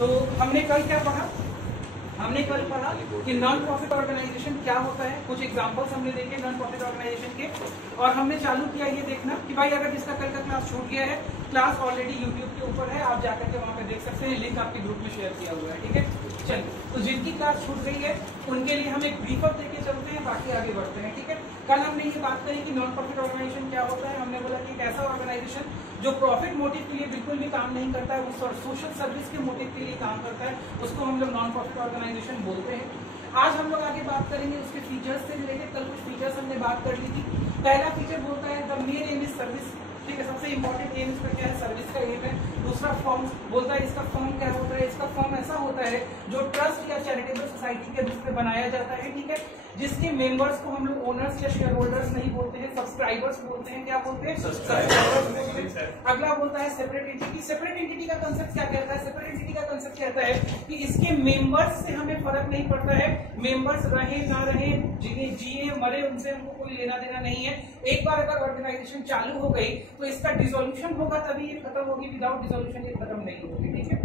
तो हमने कल क्या पढ़ा? हमने कल पढ़ा कि नॉन प्रॉफिट ऑर्गेनाइजेशन क्या होता है, कुछ एग्जांपल्स हमने देखे नॉन प्रॉफिट ऑर्गेनाइजेशन के, और हमने चालू किया ये देखना कि भाई अगर जिसका कल का क्लास छूट गया है, क्लास ऑलरेडी यूट्यूब के ऊपर है, आप जाकर के वहाँ पे देख सकते हैं, लिंक आपके ग्रुप में शेयर किया हुआ है। ठीक है, चलिए, तो जिनकी क्लास छूट गई है उनके लिए हम एक ब्रीफअप देके चलते हैं, बाकी आगे बढ़ते हैं। ठीक है, कल हमने ये बात करी कि नॉन प्रॉफिट ऑर्गेनाइजेशन क्या होता है। हमने बोला कि एक ऐसा ऑर्गेनाइजेशन जो प्रॉफिट मोटिव के लिए बिल्कुल भी काम नहीं करता है, वो सोशल सर्विस के मोटिव के लिए काम करता है, उसको हम लोग नॉन प्रॉफिट ऑर्गेनाइजेशन बोलते हैं। आज हम लोग आगे बात करेंगे उसके फीचर्स से रिलेटेड। कल कुछ फीचर्स हमने बात कर ली थी। पहला फीचर बोलता है the main M is service. ठीक है, सबसे इंपॉर्टेंट एम इसका क्या है? सर्विस का एम है। दूसरा फॉर्म बोलता है इसका फॉर्म क्या होता है? इसका फॉर्म ऐसा होता है जो ट्रस्ट या चैरिटेबल सोसाइटी के रूप में बनाया जाता है। ठीक है, जिसके मेंबर्स को हम लोग ओनर्स या शेयर होल्डर्स नहीं बोलते हैं, सब्सक्राइबर्स बोलते हैं। क्या बोलते हैं? सब्सक्राइबर्स बोलते हैं। अगला बोलता है सेपरेट एंटिटी। सेपरेट एंटिटी का कांसेप्ट क्या कहता है? सेपरेट एंटिटी का कांसेप्ट कहता है कि इसके मेंबर्स से हमें फर्क नहीं पड़ता है, मेंबर्स रहे ना रहे, जिन्हें जिए मरे, उनसे हमको कोई लेना देना नहीं है। एक बार अगर ऑर्गेनाइजेशन चालू हो गई तो इसका डिसोल्यूशन होगा तभी ये खत्म होगी, विदाउट डिसोल्यूशन ये खत्म नहीं होगी। ठीक है,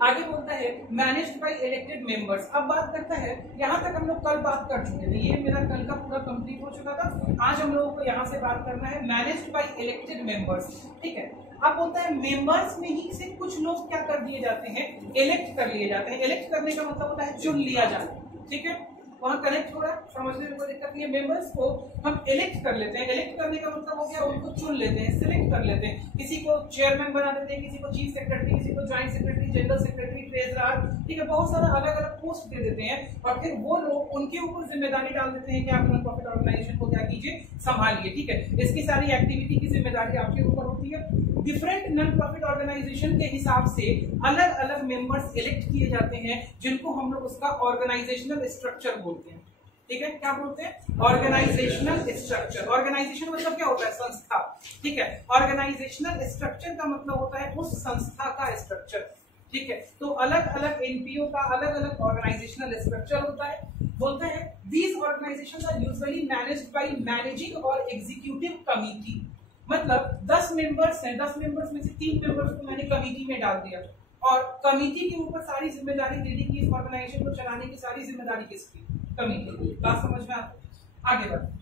आगे बोलता है मैनेज्ड बाय इलेक्टेड मेंबर्स। अब बात करता है, यहाँ तक हम लोग कल बात कर चुके थे, ये मेरा कल का पूरा कंप्लीट हो चुका था। आज हम लोगों को यहाँ से बात करना है मैनेज्ड बाय इलेक्टेड मेंबर्स। ठीक है, अब बोलता है मेंबर्स में ही से कुछ लोग क्या कर दिए जाते हैं? इलेक्ट कर लिए जाते हैं। इलेक्ट करने का मतलब होता है चुन लिया जाना। ठीक है, वहां कनेक्ट हो रहा है, समझने में कोई दिक्कत नहीं है। मेंबर्स को हम इलेक्ट कर लेते हैं। इलेक्ट करने का मतलब हो गया उनको चुन लेते हैं, सिलेक्ट कर लेते हैं। किसी को चेयरमैन बना देते हैं, किसी को चीफ सेक्रेटरी, किसी को joint secretary, general secretary, treasurer. ठीक है, बहुत सारा अलग अलग पोस्ट दे देते हैं और फिर वो लोग उनके ऊपर जिम्मेदारी डाल देते हैं कि आप नॉन प्रॉफिट ऑर्गेनाइजेशन को क्या कीजिए? संभालिए। ठीक है, इसकी सारी एक्टिविटी की जिम्मेदारी आपके ऊपर होती है। डिफरेंट नॉन प्रॉफिट ऑर्गेनाइजेशन के हिसाब से अलग अलग मेंबर्स इलेक्ट किए जाते हैं, जिनको हम लोग उसका ऑर्गेनाइजेशनल स्ट्रक्चर बोलते हैं। ठीक है, क्या बोलते हैं? Organisational structure. ऑर्गेनाइजेशन मतलब क्या होता है? संस्था। ठीक है, ऑर्गेनाइजेशनल स्ट्रक्चर का मतलब होता है उस संस्था का स्ट्रक्चर। ठीक है, तो अलग अलग एनपीओ का अलग अलग ऑर्गेनाइजेशनल स्ट्रक्चर होता है। बोलता है these organisations are usually managed by managing और एग्जीक्यूटिव कमिटी। मतलब 10 मेंबर्स हैं, 10 मेंबर्स में से 3 मेंबर्स को मैंने कमिटी में डाल दिया और कमिटी के ऊपर सारी जिम्मेदारी दे दी कि इस ऑर्गेनाइजेशन को चलाने की सारी जिम्मेदारी किसकी? कमिटी। बात समझ में आती है? आगे बढ़ते।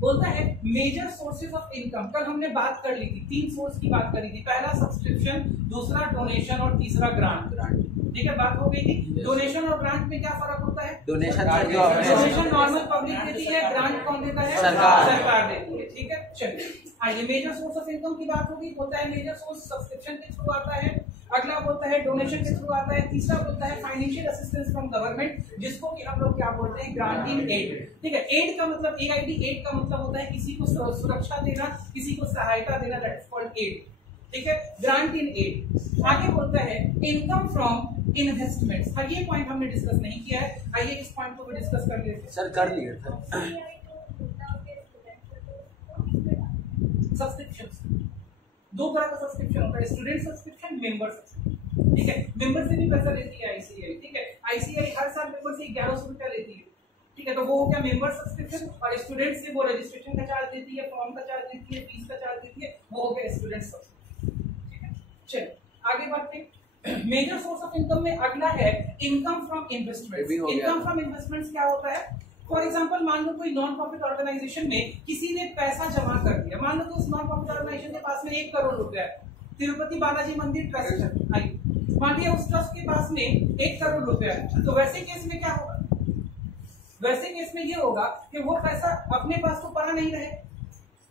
बोलता है मेजर सोर्सेज ऑफ इनकम। कल हमने बात कर ली थी, 3 सोर्स की बात करी थी। पहला सब्सक्रिप्शन, दूसरा डोनेशन और तीसरा ग्रांट। ठीक है, बात हो गई थी। डोनेशन और ग्रांट में क्या फर्क होता है? डोनेशन नॉर्मल पब्लिक देती है, ग्रांट कौन देता है? सरकार देती है। ठीक है, चलिए आइए, मेजर सोर्स ऑफ इनकम की बात होगी। बोलता है मेजर सोर्स सब्सक्रिप्शन के थ्रू आता है, अगला बोलता है डोनेशन के थ्रू आता है, तीसरा बोलता है फाइनेंशियल असिस्टेंस फ्रॉम गवर्नमेंट, जिसको कि हम लोग क्या बोलते हैं? Grant in aid. ठीक है, एड का मतलब एआईडी, एड का मतलब होता है किसी को सुरक्षा देना, किसी को सहायता देना, दैट इज कॉल्ड एड। ठीक है, ग्रांट इन एड। आगे बोलता है इनकम फ्रॉम इन्वेस्टमेंट्स। हाँ, ये पॉइंट हमने डिस्कस नहीं किया है, आइए इस पॉइंट को भी डिस्कस कर लेते हैं। सर कर लिया था। सब्सक्रिप्शन, 2 तरह का सब्सक्रिप्शन होता है, स्टूडेंट सब्सक्रिप्शन, मेंबर सब्सक्रिप्शन। ठीक है, मेंबर से भी पैसा लेती है आईसीआई। ठीक है, आईसीआई हर साल मेंबर से 1100 रुपया लेती है। ठीक है, तो वो हो गया मेंबर सब्सक्रिप्शन। और स्टूडेंट से वो रजिस्ट्रेशन का चार्ज देती है, फॉर्म का चार्ज देती है, फीस का चार्ज देती है, वो हो गया स्टूडेंट सब्सक्रिप्शन। ठीक है, चलिए आगे बढ़ते हैं। मेजर सोर्स ऑफ इनकम में अगला है income from investment. Income from investment क्या होता है? फॉर एग्जाम्पल, मान लो कोई नॉन प्रॉफिट ऑर्गेनाइजेशन में किसी ने पैसा जमा कर दिया। मान लो कि उस नॉन प्रॉफिट ऑर्गेनाइजेशन के पास में 1 करोड़ रुपया है, तिरुपति बालाजी मंदिर ट्रस्ट है। मान लिया उस ट्रस्ट के पास में 1 करोड़ रुपया है, तो वैसे केस में क्या होगा? वैसे केस में ये होगा कि वो पैसा अपने पास तो पड़ा नहीं रहे,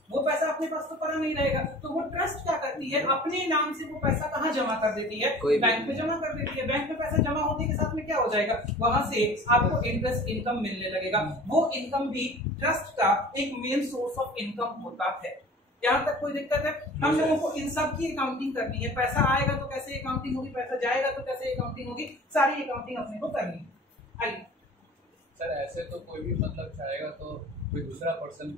वो पैसा अपने पास तो पड़ा नहीं रहेगा, तो वो ट्रस्ट क्या करती है? अपने नाम से वो पैसा कहाँ जमा कर देती है? बैंक में जमा कर देती है। बैंक में पैसा जमा होने के साथ में क्या हो जाएगा? वहां से आपको इंटरेस्ट इनकम मिलने लगेगा। वो इनकम भी ट्रस्ट का एक मेन सोर्स ऑफ इनकम होता है। यहाँ तक कोई दिक्कत है? हम लोगों को इन सब की अकाउंटिंग करनी है। पैसा आएगा तो कैसे अकाउंटिंग होगी, पैसा जाएगा तो कैसे अकाउंटिंग होगी, सारी अकाउंटिंग अपने को करनी है। आइए सर, ऐसे तो कोई भी मतलब चाहेगा तो कोई दूसरा पर्सन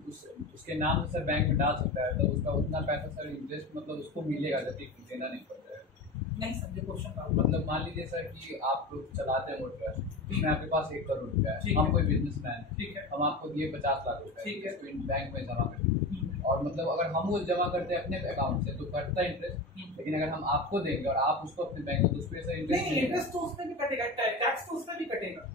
उसके नाम से सर बैंक में डाल सकता है, तो उसका उतना पैसा सर इंटरेस्ट मतलब उसको मिलेगा, जबकि देना नहीं पड़ता है। नहीं समझे क्वेश्चन का? मतलब मान लीजिए सर कि आप चलाते हैं वो ट्रस्ट, उसमें आपके पास 1 करोड़ रुपया है, हम कोई बिजनेसमैन, ठीक है, हम आपको दिए 50 लाख रुपए, ठीक है, तो बैंक में जमा कर दीजिए, और मतलब अगर हम वो जमा करते हैं अपने अकाउंट से तो कटता इंटरेस्ट, लेकिन अगर हम आपको देंगे और आप उसको अपने बैंक में तो उस पर ऐसा इंटरेस्ट तो उसमें भी कटेगा, टैक्स तो उसमें भी कटेगा।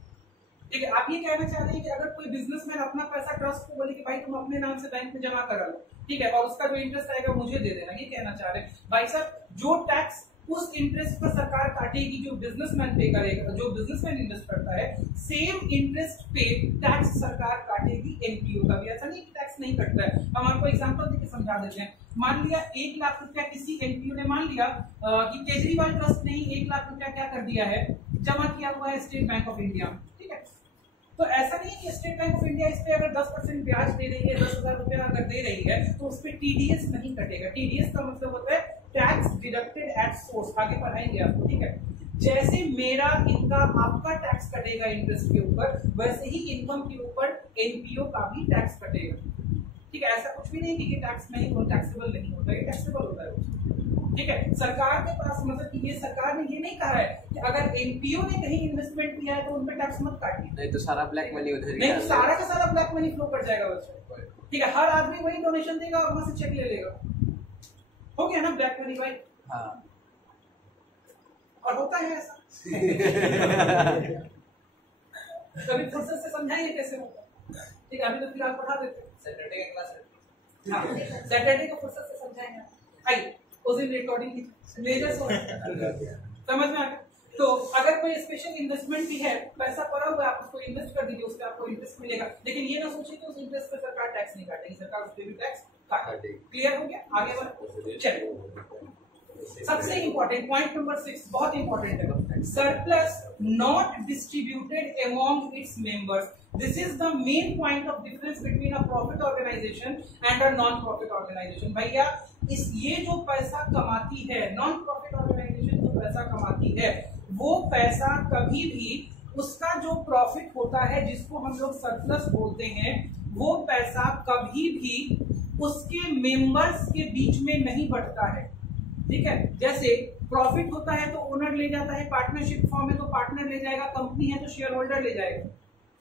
ठीक है, आप ये कहना चाह रहे हैं कि अगर कोई बिजनेसमैन अपना पैसा ट्रस्ट को बोले कि भाई तुम अपने नाम से बैंक में जमा करा लो, ठीक है, और उसका जो इंटरेस्ट आएगा मुझे दे देना, ये कहना चाह रहे हैं भाई साहब। जो टैक्स उस इंटरेस्ट पर सरकार काटेगी जो बिजनेसमैन पे करेगा, जो बिजनेसमैन इन्वेस्ट करता है, सेम इंटरेस्ट पे टैक्स सरकार काटेगी एनपीओ का भी। ऐसा नहीं कि टैक्स नहीं कटता है। हम आपको एग्जांपल देके समझा देते हैं। मान लिया 1 लाख रुपया किसी एनपीओ ने मान लिया कि केजरीवाल ट्रस्ट ने 1 लाख रुपया क्या कर दिया है, जमा किया हुआ है स्टेट बैंक ऑफ इंडिया। ठीक है, तो ऐसा नहीं है कि स्टेट बैंक ऑफ इंडिया इस पे अगर 10% ब्याज दे रही है, 10,000 रुपया अगर दे रही है तो उस पे टीडीएस नहीं कटेगा। टीडीएस का मतलब होता है टैक्स डिडक्टेड एट सोर्स। आगे पढ़ाएंगे आपको। ठीक है, जैसे मेरा इनका आपका टैक्स कटेगा इंटरेस्ट के ऊपर, वैसे ही इनकम के ऊपर एनपीओ का भी टैक्स कटेगा। ठीक है, ऐसा कुछ भी नहीं कि टैक्स नहीं हो, टैक्सेबल नहीं होता है, टैक्सेबल होता है। ठीक है, सरकार के पास मतलब कि ये सरकार ने ये नहीं कहा है कि अगर एनपीओ ने कहीं इन्वेस्टमेंट किया है तो उन पे टैक्स मत काटिए, नहीं तो सारा ब्लैक मनी उधर ही नहीं तो सारा का सारा ब्लैक मनी फ्लो कर जाएगा बच्चों। ठीक है, हर आदमी वही डोनेशन देगा और वहां से चेक ले लेगा। हो गया ना ब्लैक मनी भाई। हाँ, और होता है ऐसा। कभी फुर्सत से समझाइए कैसे होगा। ठीक है, अभी तो फिलहाल पढ़ा देते हैं, सैटरडे का क्लास है। हाँ, सैटरडे को फुर्सत से समझाएंगे। आइए उस दिन रिकॉर्डिंग समझ में आ गया। तो अगर कोई स्पेशल इन्वेस्टमेंट भी है, पैसा पड़ा हुआ है, आप उसको इन्वेस्ट कर दीजिए, उससे आपको इंटरेस्ट मिलेगा। लेकिन ये ना सोचिए कि उस इंटरेस्ट पे सरकार टैक्स नहीं काटेगी, सरकार उस पर भी टैक्स काटेगी। क्लियर हो गया? आगे बढ़ो। चलिए, सबसे इंपॉर्टेंट पॉइंट नंबर 6 बहुत इंपॉर्टेंट है। Surplus not distributed among its members. This is the main point of difference between a profit organisation and a non profit organisation. भैया ये जो पैसा कमाती है, नॉन प्रॉफिट ऑर्गेनाइजेशन जो पैसा कमाती है, वो पैसा कभी भी उसका जो प्रॉफिट होता है जिसको हम लोग सरप्लस बोलते हैं, वो पैसा कभी भी उसके मेंबर्स के बीच में नहीं बढ़ता है। ठीक है, जैसे प्रॉफिट होता है तो ओनर ले जाता है, पार्टनरशिप फॉर्म है तो पार्टनर ले जाएगा, कंपनी है तो शेयर होल्डर ले जाएगा।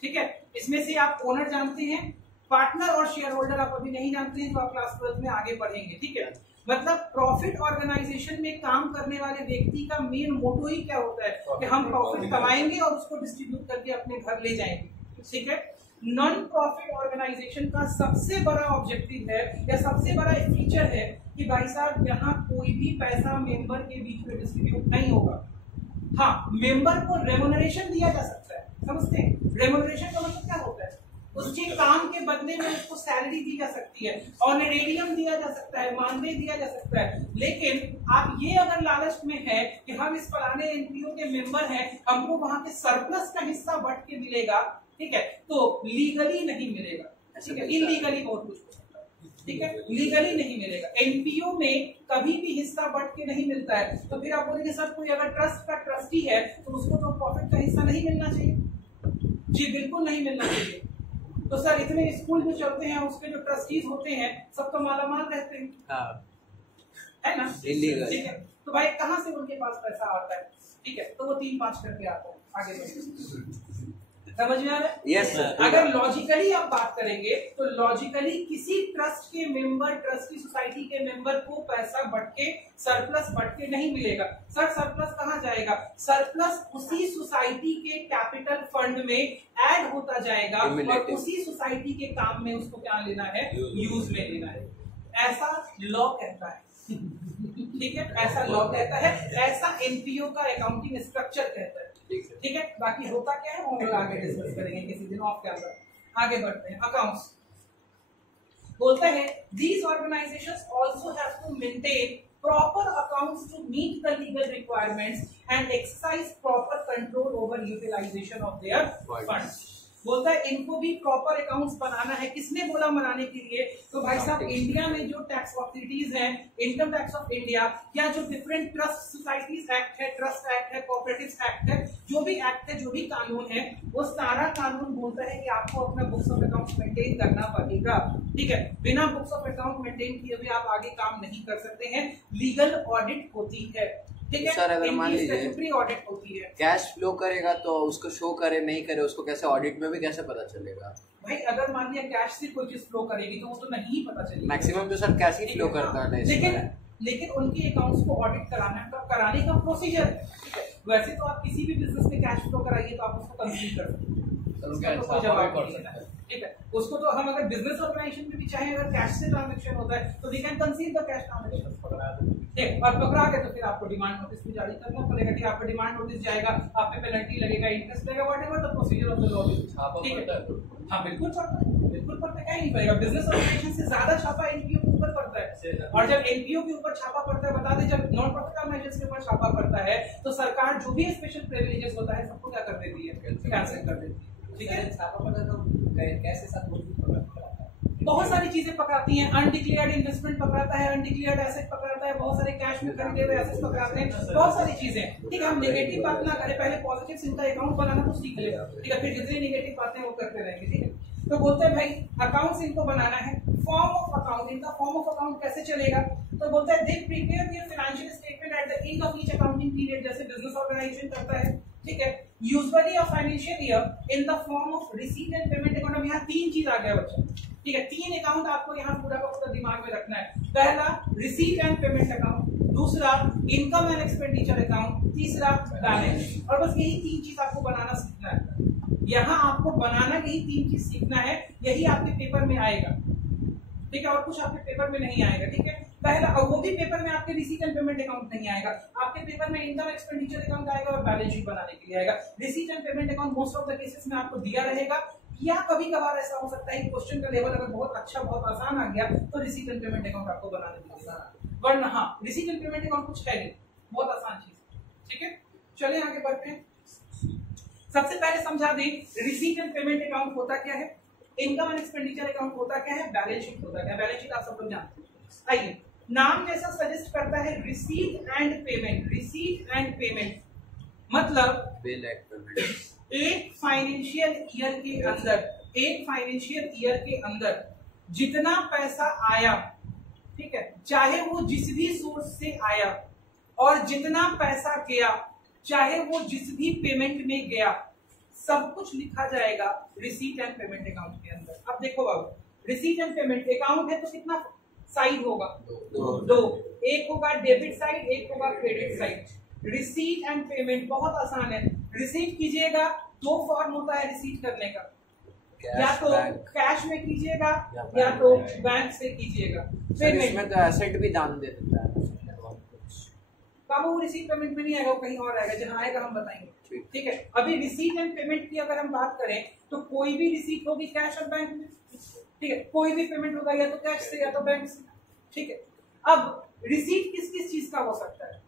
ठीक है, इसमें से आप ओनर जानते हैं, पार्टनर और शेयर होल्डर आप अभी नहीं जानते हैं, जो आप क्लास 12 में आगे पढ़ेंगे। ठीक है, मतलब प्रॉफिट ऑर्गेनाइजेशन में काम करने वाले व्यक्ति का मेन मोटो ही क्या होता है कि हम प्रॉफिट कमाएंगे और उसको डिस्ट्रीब्यूट करके अपने घर ले जाएंगे। ठीक है, नॉन प्रॉफिट ऑर्गेनाइजेशन का सबसे बड़ा ऑब्जेक्टिव है या सबसे बड़ा फीचर है कि भाई साहब यहाँ कोई भी पैसा मेंबर के बीच में डिस्ट्रीब्यूट नहीं होगा। हाँ, मेंबर को रेमुनरेशन दिया जा सकता है, समझते हैं? रेमुनरेशन का मतलब क्या होता है? उसके काम के बदले में उसको सैलरी दी जा सकती है, ऑनरेरियम दिया जा सकता है, मानदेय दिया जा सकता है। लेकिन आप ये अगर लालच में है कि हम इस फलाने एनपीओ के मेंबर हैं, हमको वहां के सरप्लस का हिस्सा बढ़ के मिलेगा, ठीक है, तो लीगली नहीं मिलेगा। ठीक है, इलीगली बहुत कुछ हो सकता है। ठीक है, लीगली नहीं मिलेगा। एनपीओ में कभी भी हिस्सा बढ़ के नहीं मिलता है। तो फिर आप बोलेंगे सर कोई अगर ट्रस्ट का ट्रस्टी है तो उसको तो प्रॉफिट का हिस्सा नहीं मिलना चाहिए। जी बिल्कुल नहीं मिलना चाहिए। तो सर इतने स्कूल जो चलते हैं उसके जो ट्रस्टीज होते हैं सब तो मालामाल रहते हैं। हाँ, है ना? इलीगल। ठीक है, तो भाई कहाँ से उनके पास पैसा आता है? ठीक है, तो वो 3-5 करके आता है। आगे बढ़िए, समझ में आ रहा है? Yes sir. अगर लॉजिकली आप बात करेंगे तो लॉजिकली किसी ट्रस्ट के मेंबर, ट्रस्टी सोसाइटी के मेंबर को पैसा बढ़ के, सरप्लस बढ़ के नहीं मिलेगा। सर सरप्लस कहाँ जाएगा? सरप्लस उसी सोसाइटी के कैपिटल फंड में ऐड होता जाएगा और उसी सोसाइटी के काम में उसको क्या लेना है? यूज में लेना है। ऐसा लॉ कहता है। ठीक है, ऐसा लॉ कहता है, ऐसा एनपीओ का अकाउंटिंग स्ट्रक्चर कहता है। ठीक है, बाकी होता क्या है वो हम लोग आगे डिस्कस करेंगे किसी दिन ऑफ के अंदर। आगे बढ़ते हैं। अकाउंट्स बोलता है these organizations also have to maintain proper accounts to meet the legal requirements and exercise proper control over utilization of their funds। बोलता है इनको भी प्रॉपर अकाउंट्स बनाना है। किसने बोला बनाने के लिए? तो भाई साहब इंडिया में जो टैक्स ऑथोरिटीज हैं, इनकम टैक्स ऑफ इंडिया या जो डिफरेंट ट्रस्ट सोसाइटीज एक्ट है, ट्रस्ट एक्ट है, कोऑपरेटिव एक्ट है, जो भी एक्ट है, जो भी कानून है, वो सारा कानून बोलता है कि आपको अपना बुक्स ऑफ अकाउंट्स मेंटेन करना पड़ेगा। ठीक है, बिना बुक्स ऑफ अकाउंट मेंटेन किए हुए आप आगे काम नहीं कर सकते हैं। लीगल ऑडिट होती है। ठीक है। सर, अगर मान इनकी लीजिए स्टैट्यूटरी ऑडिट होती है। कैश फ्लो करेगा तो उसको शो करे नहीं करे उसको कैसे ऑडिट में भी कैसे पता चलेगा? भाई अगर मान लिया कैश से कोई चीज फ्लो करेगी तो वो तो नहीं पता चलेगी। मैक्सिमम तो सर कैश ही फ्लो करता है ना। लेकिन उनके अकाउंट्स को ऑडिट कराना है, तो कराने का प्रोसीजर है। वैसे तो आप किसी भी बिजनेस में कैश फ्लो कराइए तो आप उसको कंसीडर कर सकते हैं, ठीक है। उसको तो हम अगर बिजनेस ऑर्गेनाइजेशन में भी चाहे अगर कैश से ट्रांजैक्शन होता है तो we can consider the cash transaction, ठीक। और पकड़ा के तो फिर आपको डिमांड नोटिस भी जारी करना पड़ेगा, ठीक। आपको डिमांड नोटिस जाएगा, आप पे पेनल्टी लगेगा, इंटरेस्ट लगेगा, whatever the procedure of the law, ठीक है। हाँ बिल्कुल छापा, बिल्कुल पड़ता है, क्या नहीं पड़ेगा। बिजनेस ऑर्गेनाइजेशन से ज्यादा छापा एनपीओ के ऊपर पड़ता है। और जब एनपीओ के ऊपर छापा पड़ता है, बता दें जब नॉन प्रॉफिट ऑर्गेनाइजेशन के ऊपर छापा पड़ता है तो सरकार जो भी स्पेशल प्रिविलेजेस होता है सबको क्या कर देती है, कैंसिल कर देती है, ठीक है। छापा पड़ा तो कैसे साथ बहुत सारी चीजें पकड़ाती हैं, अनडिक्लेयर्ड इन्वेस्टमेंट पकड़ाता है, अनडिक्लेयर्ड एसेट पकड़ाता है, बहुत सारे कैश में खरीदे हुए एसेट्स पकड़ाते हैं, बहुत सारी चीजें, ठीक है। हम नेगेटिव बात ना करें, पहले पॉजिटिव इनका अकाउंट बनाना तो सीख ले, ठीक है। फिर जितनी नेगेटिव बातें वो करते रहेंगे, ठीक है। तो बोलते हैं भाई अकाउंट्स इनको बनाना है, फॉर्म ऑफ अकाउंट, इनका फॉर्म ऑफ अकाउंट कैसे चलेगा? तो बोलते हैं they prepare their financial statement at the end of each accounting period, जैसे बिजनेस ऑर्गेनाइजेशन करता है, ठीक है। Usually a financial year in the form of receipt and payment account. अब यहाँ तीन चीज आ गया बच्चा, ठीक है। तीन अकाउंट आपको यहाँ पूरा का पूरा दिमाग में रखना है। पहला रिसीट एंड पेमेंट अकाउंट, दूसरा इनकम एंड एक्सपेंडिचर अकाउंट, तीसरा बैलेंस शीट। और बस यही तीन चीज आपको बनाना सीखना है। यहाँ आपको बनाना यही तीन चीज सीखना है, यही आपके पेपर में आएगा, ठीक है। और कुछ आपके पेपर में नहीं आएगा, ठीक है। पहला, और वो भी पेपर में आपके रिसीट एंड पेमेंट अकाउंट नहीं आएगा, आपके पेपर में इनकम एक्सपेंडिचर अकाउंट आएगा और बैलेंस शीट बनाने के लिए आएगा। Receipt and payment account most of the cases में आपको दिया रहेगा, या कभी कभार ऐसा हो सकता है कि क्वेश्चन का लेवल अगर बहुत अच्छा बहुत आसान आ गया तो रिसीट एंड पेमेंट अकाउंट आपको बनाने देगा, वरना हाँ रिसीट एंड पेमेंट अकाउंट कुछ है नहीं, बहुत आसान चीज, ठीक है। चलिए आगे बढ़ते हैं। सबसे पहले समझा दें रिसीट एंड पेमेंट अकाउंट होता क्या है, इनकम एंड एक्सपेंडिचर अकाउंट होता क्या है, बैलेंस शीट होता क्या है। बैलेंस शीट आप सब लोग जानते हैं। आइए, नाम जैसा सजेस्ट करता है receipt and payment. Receipt and payment मतलब बिल एंड पेमेंट। एक फाइनेंशियल ईयर के अंदर, एक फाइनेंशियल ईयर के अंदर जितना पैसा आया, ठीक है, चाहे वो जिस भी सोर्स से आया, और जितना पैसा गया चाहे वो जिस भी पेमेंट में गया, सब कुछ लिखा जाएगा रिसीट एंड पेमेंट अकाउंट के अंदर। अब देखो बाबू, रिसीट एंड पेमेंट अकाउंट है तो कितना साइड होगा? दो। एक होगा डेबिट साइड, एक होगा credit side. Receipt and payment बहुत आसान है। रिसीट कीजिएगा, दो फॉर्म होता है रिसीट करने का, या तो कैश में कीजिएगा या तो बैंक से कीजिएगा। पेमेंट तो एसेट भी दान दे देता है बाबू, वो रिसीट पेमेंट में नहीं आएगा, वो कहीं और आएगा, जहां आएगा हम बताएंगे, ठीक है। अभी रिसीट एंड पेमेंट की अगर हम बात करें तो कोई भी रिसीट होगी कैश और बैंक में, ठीक है। कोई भी पेमेंट होगा या तो कैश से या तो बैंक से, ठीक है। अब रिसीट किस किस चीज का हो सकता है?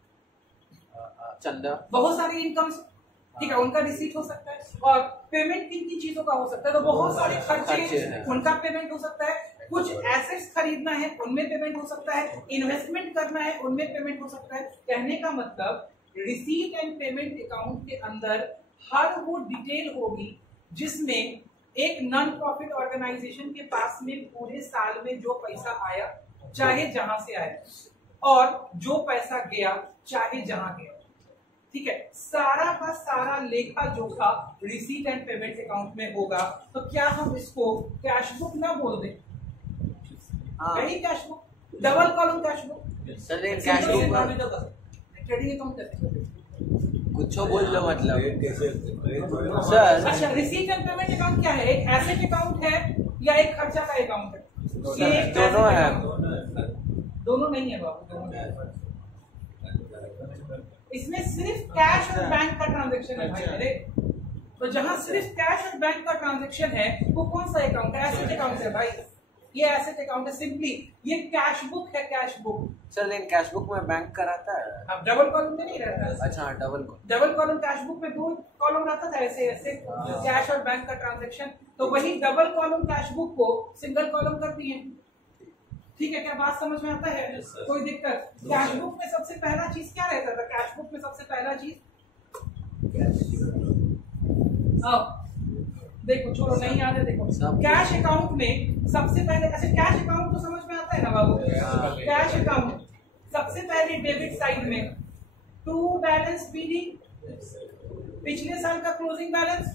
चंदा, बहुत सारी इनकम, ठीक है, उनका रिसीट हो सकता है। और पेमेंट किन किन चीजों का हो सकता है? तो बहुत सारे खर्चे, उनका पेमेंट हो सकता है। कुछ एसेट्स खरीदना है उनमें पेमेंट हो सकता है, इन्वेस्टमेंट करना है उनमें पेमेंट हो सकता है। कहने का मतलब रिसीट एंड पेमेंट अकाउंट के अंदर हर वो डिटेल होगी जिसमें एक नॉन प्रॉफिट ऑर्गेनाइजेशन के पास में पूरे साल में जो पैसा आया चाहे जहां से आया, और जो पैसा गया चाहे जहां गया, ठीक है, सारा का सारा लेखा जोखा रिसीट एंड पेमेंट अकाउंट में होगा। तो क्या हम इसको कैश बुक ना बोल दें? वही cash book, double column cash book. Sir cash book trading account कैसे कुछ बोल लो मतलब सर। अच्छा, रिसीट एंड पेमेंट अकाउंट क्या है? एक एसेट अकाउंट है या एक खर्चा का अकाउंट है? ये दोनों है। दोनों नहीं है बाबू, दोनों नहीं है। इसमें सिर्फ कैश और बैंक का ट्रांजैक्शन है भाई मेरे। तो जहां सिर्फ कैश और बैंक का ट्रांजैक्शन है वो कौन सा अकाउंट है? एसेट अकाउंट है भाई, ये एसेट अकाउंट है सिंपली। ये कैश बुक है, कैश बुक। सर लेकिन कैश बुक में बैंक का रहता है। अब डबल कॉलम में नहीं रहता है। अच्छा डबल कॉलम कैश बुक में दो कॉलम रहता था ऐसे ऐसे, कैश और बैंक का ट्रांजैक्शन। तो वही डबल कॉलम कैश बुक को सिंगल कॉलम कर दिए, ठीक है। क्या बात समझ में आता है? कोई दिक्कत? कैश बुक में सबसे पहला चीज क्या रहता था? कैश बुक में सबसे पहला चीज देखो, छोड़ो नहीं याद है, देखो कैश अकाउंट में सबसे पहले, अच्छा कैश अकाउंट तो समझ में आता है ना बाबू? कैश अकाउंट सबसे पहले डेबिट साइड में टू बैलेंस बीडी, पिछले साल का क्लोजिंग बैलेंस,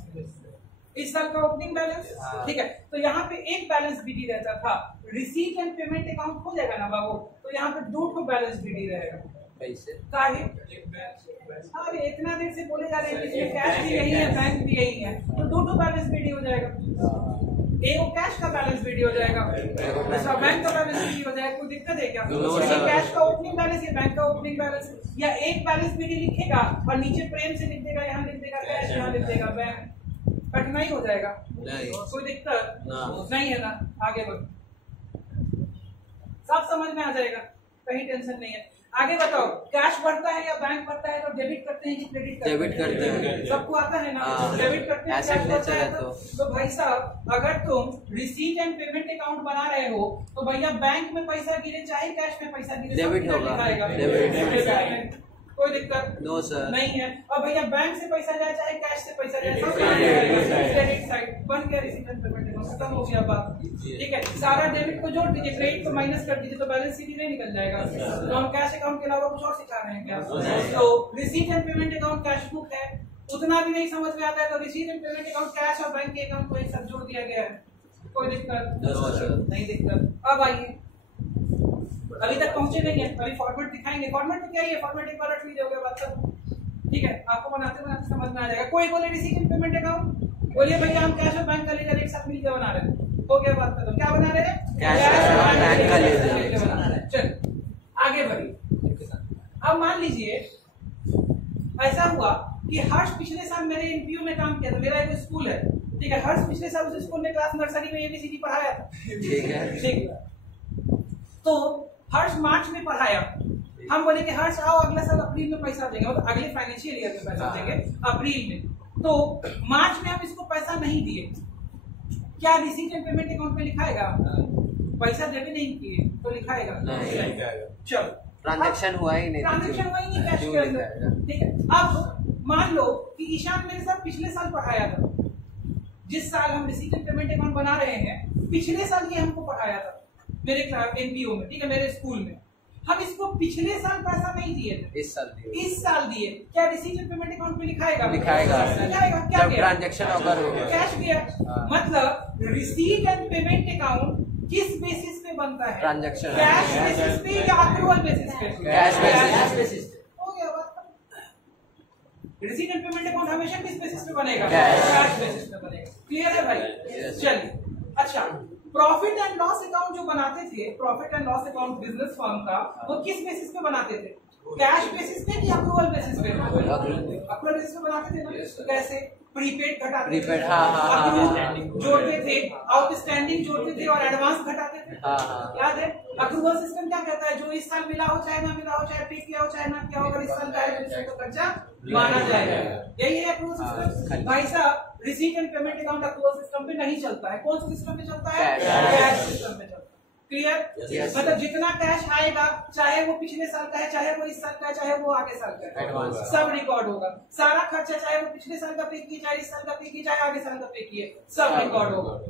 इस साल का ओपनिंग बैलेंस, ठीक है। तो यहाँ पे एक बैलेंस बीडी रहता था, रिसीट एंड पेमेंट अकाउंट हो जाएगा ना बाबू, तो यहाँ पे 2 बैलेंस बीडी रहेगा। कैसे? काहे? अरे इतना देर से बोले जा रहे हैं कि कैश भी यही है, बैंक भी यही है, तो 2 बैलेंस बीडी हो जाएगा। एक कैश का बैलेंस बीडी हो जाएगा, दूसरा बैंक का बैलेंस बीडी हो जाएगा। कोई दिक्कत है क्या? ये कैश का ओपनिंग बैलेंस, ये बैंक का ओपनिंग बैलेंस, या एक बैलेंस बीडी लिखेगा और नीचे प्रेम से लिख देगा, यहाँ लिख देगा कैश, यहाँ लिख देगा बैंक, कठिनाई हो जाएगा? नहीं। कोई दिक्कत नहीं है ना? आगे बढ़ो, सब समझ में आ जाएगा, कहीं टेंशन नहीं है। आगे बताओ, कैश बढ़ता है या बैंक बढ़ता है तो डेबिट करते हैं कि क्रेडिट करते हैं? डेबिट करते हैं। सबको आता है ना? डेबिट करते हैं। एसेट नेचर है तो भाई साहब, अगर तुम रिसीट एंड पेमेंट अकाउंट बना रहे हो तो भैया बैंक में पैसा गिरे चाहे कैश में पैसा गिरे, डेबिट होगा। डेबिट, कोई दिक्कत नो सर नहीं है। और भैया बैंक से पैसा जाए चाहे कैश से पैसा जाए, क्रेडिट साइड बन गया, रिसीट एंड पेमेंट अकाउंट खत्म हो गया बात, ठीक है। सारा डेबिट को जोड़ दीजिए, क्रेडिट को माइनस कर दीजिए, तो बैलेंस शीट नहीं निकल जाएगा। तो हम कैश अकाउंट के अलावा कुछ और सिखा रहे हैं क्या? तो receipt and payment account cash book है, उतना भी नहीं समझ में आता है तो receipt and payment account cash और बैंक के अकाउंट को एक साथ जोड़ दिया गया है। कोई दिक्कत नहीं? दिक्कत। अब आइए, अभी तक पहुंचे नहीं है, अभी फॉर्मेट दिखाएंगे। फॉर्मेट तो क्या ही है, फॉर्मेट एक बार रट लीजिए, हो गया बात सब, ठीक है। आपको बनाते बनाते समझ में आ जाएगा। कोई बोले रिसीट एंड पेमेंट अकाउंट, बोलिए भैया हम कैश और बैंक का लेकर एक साथ मिलकर बना रहे हैं, हो गया बात खत्म। क्या बना रहे हैं? कैश और बैंक का लेकर बना रहे हैं। चल आगे बढ़िए। अब मान लीजिए ऐसा हुआ कि हर्ष पिछले साल मेरे एनपीयू में काम किया था, मेरा एक स्कूल है, ठीक है। हर्ष पिछले साल उस स्कूल में क्लास नर्सरी में एबीसीडी पढ़ाया था, ठीक है। ठीक है। तो हर्ष मार्च में पढ़ाया, हम बोले कि हर्ष आओ अगले साल अप्रैल में पैसा देंगे, मतलब अगले फाइनेंशियल ईयर में पैसा देंगे अप्रैल में। तो मार्च में हम इसको पैसा नहीं दिए, क्या रिसीट एंड पेमेंट अकाउंट में लिखाएगा? पैसा देवे नहीं किए तो लिखाएगा? चलो, ट्रांजैक्शन हुआ ही नहीं, ट्रांजैक्शन हुआ ही नहीं कैश के अंदर, ठीक है। अब मान लो कि ईशान मेरे साथ पिछले साल पढ़ाया था, जिस साल हम रिसीट एंड पेमेंट अकाउंट बना रहे हैं पिछले साल ये हमको पढ़ाया था मेरे एनपीओ में, ठीक है, मेरे स्कूल में। हम इसको पिछले साल पैसा नहीं दिए थे, इस साल दिए, क्या रिसीट एंड पेमेंट अकाउंट में लिखाएगा? लिखाएगा। क्या जब ट्रांजैक्शन होगा कैश गया, मतलब रिसीट एंड पेमेंट अकाउंट किस बेसिस पे बनता है? ट्रांजैक्शन, कैश बेसिस पे या अप्रूवल बेसिस पे? कैश बेसिस पे। हो गया बात। रिसीट एंड पेमेंट अकाउंट हमेशा किस बेसिस पे बनेगा? कैश बेसिस पे बनेगा। क्लियर है भाई? चलिए, अच्छा, प्रॉफिट एंड लॉस अकाउंट जो बनाते थे, profit and loss account business firm का, वो किस बेसिस पे बनाते थे? कैश बेसिस पे या अप्रूवल बेसिस पे? अप्रूवल बेसिस पे बनाते थे ना। तो कैसे? प्रीपेड घटाते थे, जोड़ते थे, आउटस्टैंडिंग जोड़ते थे और एडवांस घटाते थे, याद है? अप्रूवल सिस्टम क्या कहता है? जो इस साल मिला हो चाहे ना मिला हो, चाहे पे किया हो चाहे ना किया हो, अगर इस साल का है तो इसको खर्चा माना जाएगा। यही है अप्रूवल सिस्टम। भाई साहब, receipt and payment account approval system पे नहीं चलता है, कौन सा सिस्टम पे चलता है? कैश सिस्टम पे चलता है। क्लियर? मतलब जितना कैश आएगा, चाहे वो पिछले साल का है, चाहे वो इस साल का है, चाहे वो आगे साल का है, सब रिकॉर्ड होगा। सारा खर्चा चाहे वो पिछले साल का पे किए, चाहे इस साल का पे किए, चाहे आगे साल का पे किए, सब रिकॉर्ड होगा।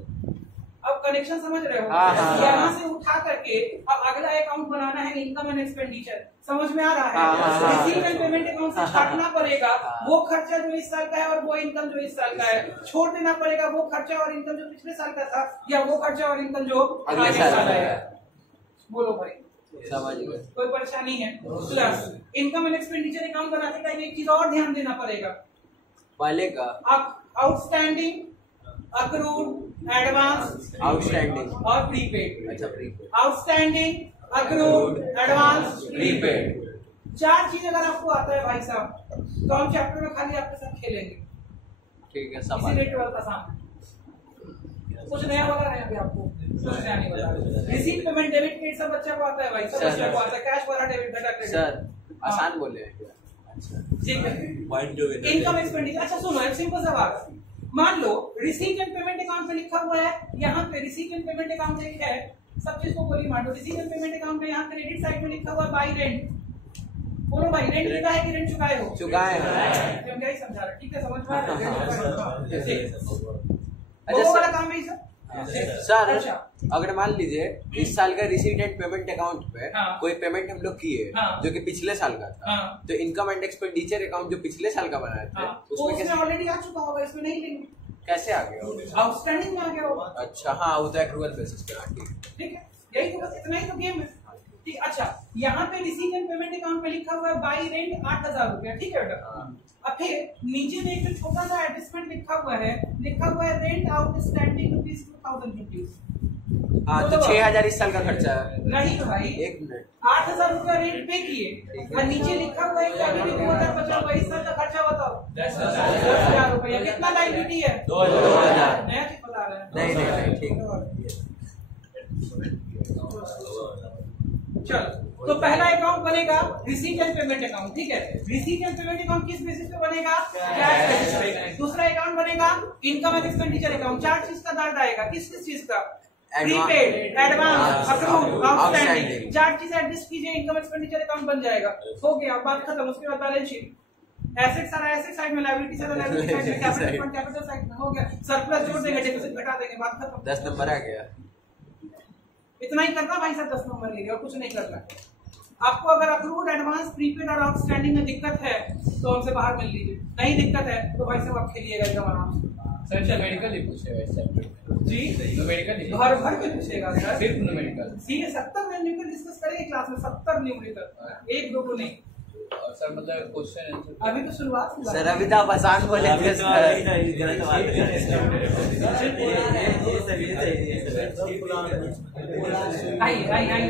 अब कनेक्शन समझ रहे हो? यहाँ से उठा करके अब अगला अकाउंट बनाना है, इनकम एंड एक्सपेंडिचर, समझ में आ रहा है? रिसीट एंड पेमेंट अकाउंट से छाटना पड़ेगा वो खर्चा जो इस साल का है और वो इनकम जो इस साल का है, छोड़ देना पड़ेगा वो खर्चा और इनकम जो पिछले साल का था, या वो खर्चा और इनकम जो अगले साल का है। बोलो भाई, समझ गए? कोई परेशानी है? Plus income and expenditure account बनाते टाइम एक चीज और ध्यान देना पड़ेगा, पहले का आउटस्टैंडिंग, अक्रूड, एडवांस, आउटस्टैंडिंग और प्रीपेड। अच्छा, prepaid, outstanding, accrued, advance, prepaid, 4 चीज अगर आपको आता है भाई साहब, तो हम चैप्टर में खाली आपके साथ खेलेंगे, ठीक है। इसी लेवल का सामने कुछ नया बता रहे हैं अभी आपको, कुछ नया नहीं बता रहे। रिसीट, पेमेंट, डेबिट, क्रेडिट सब बच्चा को आता है भाई, सब बच्चा को आता है। कैश वाला, डेबिट वाला, क्रेडिट। सर आसान बोले हैं क्या? ठीक है। इनकम एक्सपेंडिचर, अच्छा सुनो, एक सिंपल सा बात, मान लो रिसीट एंड पेमेंट अकाउंट पे लिखा हुआ है, यहाँ पे रिसीट एंड पेमेंट अकाउंट एक है, सब चीज को बोली मान लो, रिसीट एंड पेमेंट अकाउंट पे यहाँ क्रेडिट साइड में लिखा हुआ है बाई रेंट। बोलो भाई, रेंट लिखा है कि रेंट चुकाए हो? चुकाए हैं। हम क्या ही समझा रहे, ठीक है, समझ में आ रहा है? वो वाला काम भी सर, सर अच्छा अगर मान लीजिए इस साल का रिसीट एंड पेमेंट अकाउंट पे हाँ। कोई पेमेंट हम लोग किए हाँ। जो कि पिछले साल का था, हाँ। तो इनकम एंड एक्सपेंडिचर अकाउंट जो पिछले साल का बनाए थे उसमें ऑलरेडी आ चुका होगा, इसमें नहीं लेंगे, कैसे आ गया? आउटस्टैंडिंग में आ गया होगा। अच्छा हाँ, वो तो एक्रूअल बेसिस पे। ठीक है, यही तो बस इतना ही तो गेम है। ठीक, अच्छा यहाँ पे रिसीट एंड पेमेंट अकाउंट में लिखा हुआ है बाई रेंट 8,000 रुपया, ठीक है बेटा। अब फिर नीचे में एक छोटा सा एडजस्टमेंट लिखा हुआ है रेंट आउटस्टैंडिंग रुपीज 2000 रुपीज। हाँ तो 6,000 इस साल का खर्चा है। नहीं तो भाई, एक मिनट, 8,000 रुपया रेंट पे किए और नीचे लिखा हुआ है कि अभी भी 2,000 बचा हुआ है, इस साल का खर्चा बताओ 10,000 रुपया। कितना लायबिलिटी है? 2,000। नया चीज बता रहे हैं। नहीं ठीक चलो, तो पहला अकाउंट बनेगा रिसीट एंड पेमेंट अकाउंट, ठीक है। रिसीट एंड पेमेंट अकाउंट किस बेसिस पे बनेगा? कैश बेसिस पे। दूसरा अकाउंट बनेगा इनकम एंड एक्सपेंडिचर अकाउंट। 4 चीज का दर्द आएगा, किस किस चीज का? Prepaid, advance, accrued, outstanding. 4 चीज एडजस्ट कीजिए, इनकम एक्सपेंडिचर अकाउंट बन जाएगा। हो गया, बात खत्म। उसके बाद बैलेंस शीट। एसेट सारा एसेट साइड में, लायबिलिटी सारा लायबिलिटी साइड में, कैपिटल फंड कैपिटल साइड में। हो गया, सरप्लस जोड़ देंगे, डेफिसिट घटा देंगे, बात खत्म। 10 नंबर आ गया। इतना ही करना भाई साहब, 10 नंबर लेंगे और कुछ नहीं करना। आपको अगर अक्रूड, एडवांस, प्रीपेड और आउटस्टैंडिंग में दिक्कत है तो हमसे बाहर मिल लीजिए, नहीं दिक्कत है तो भाई साहब आप खेलिएगा एकदम आराम से। सर न्यूमेरिकल ही पूछेगा इस चैप्टर में जी, न्यूमेरिकल ही भर भर के पूछेगा सर, सिर्फ न्यूमेरिकल। सीधे 70 न्यूमेरिकल डिस्कस करेंगे क्लास में, 70 न्यूमेरिकल, 1-2 को नहीं। और सर मतलब क्वेश्चन आंसर अभी तो शुरुआत हुआ सर अभी तो आप आसान बोले थे सर। आई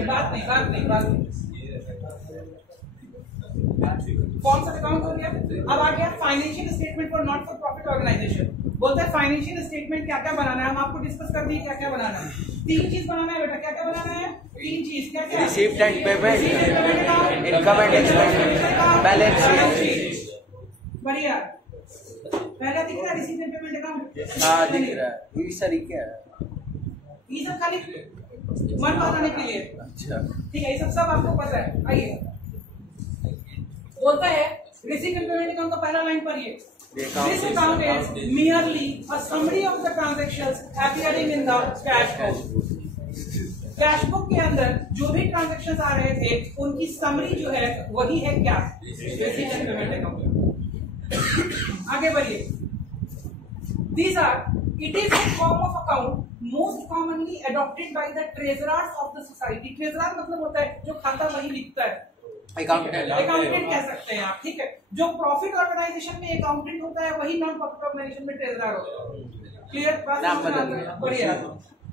बात नहीं। कौन सा अकाउंट हो गया? अब आ गया financial statement for not for profit organisation. बोलते हैं फाइनेंशियल स्टेटमेंट क्या क्या बनाना है, हम आपको डिस्कस कर दिए क्या क्या बनाना है। 3 चीज बनाना है बेटा, क्या क्या बनाना है? 3 चीज, क्या क्या? Receipt and payment, income and expenditure, balance sheet. बढ़िया, पहला दिख रहा है रिसीप्ट एंड पेमेंट अकाउंट। हाँ दिख रहा है। ये सर क्या है? ये सब खाली मन बनाने के लिए, अच्छा ठीक है, ये सब आपको पता है। आइए, बोलता है रिसीप्ट एंड पेमेंट अकाउंट का पहला लाइन पढ़िए। This account is merely a summary of the transactions appearing in the cash book. Cash book के अंदर जो भी ट्रांजैक्शंस आ रहे थे उनकी समरी जो है वही है क्या? Receipt and payment account. आगे बढ़िए। These are, it is a form of account most commonly adopted by the treasurers of the society. treasurer मतलब होता है जो खाता वही लिखता है, अकाउंटेंट कह सकते हैं आप, ठीक है। जो प्रॉफिट ऑर्गेनाइजेशन में अकाउंटेंट होता है वही नॉन प्रॉफिट ऑर्गेनाइजेशन में ट्रेजरर होता है। क्लियर बात? बढ़िया।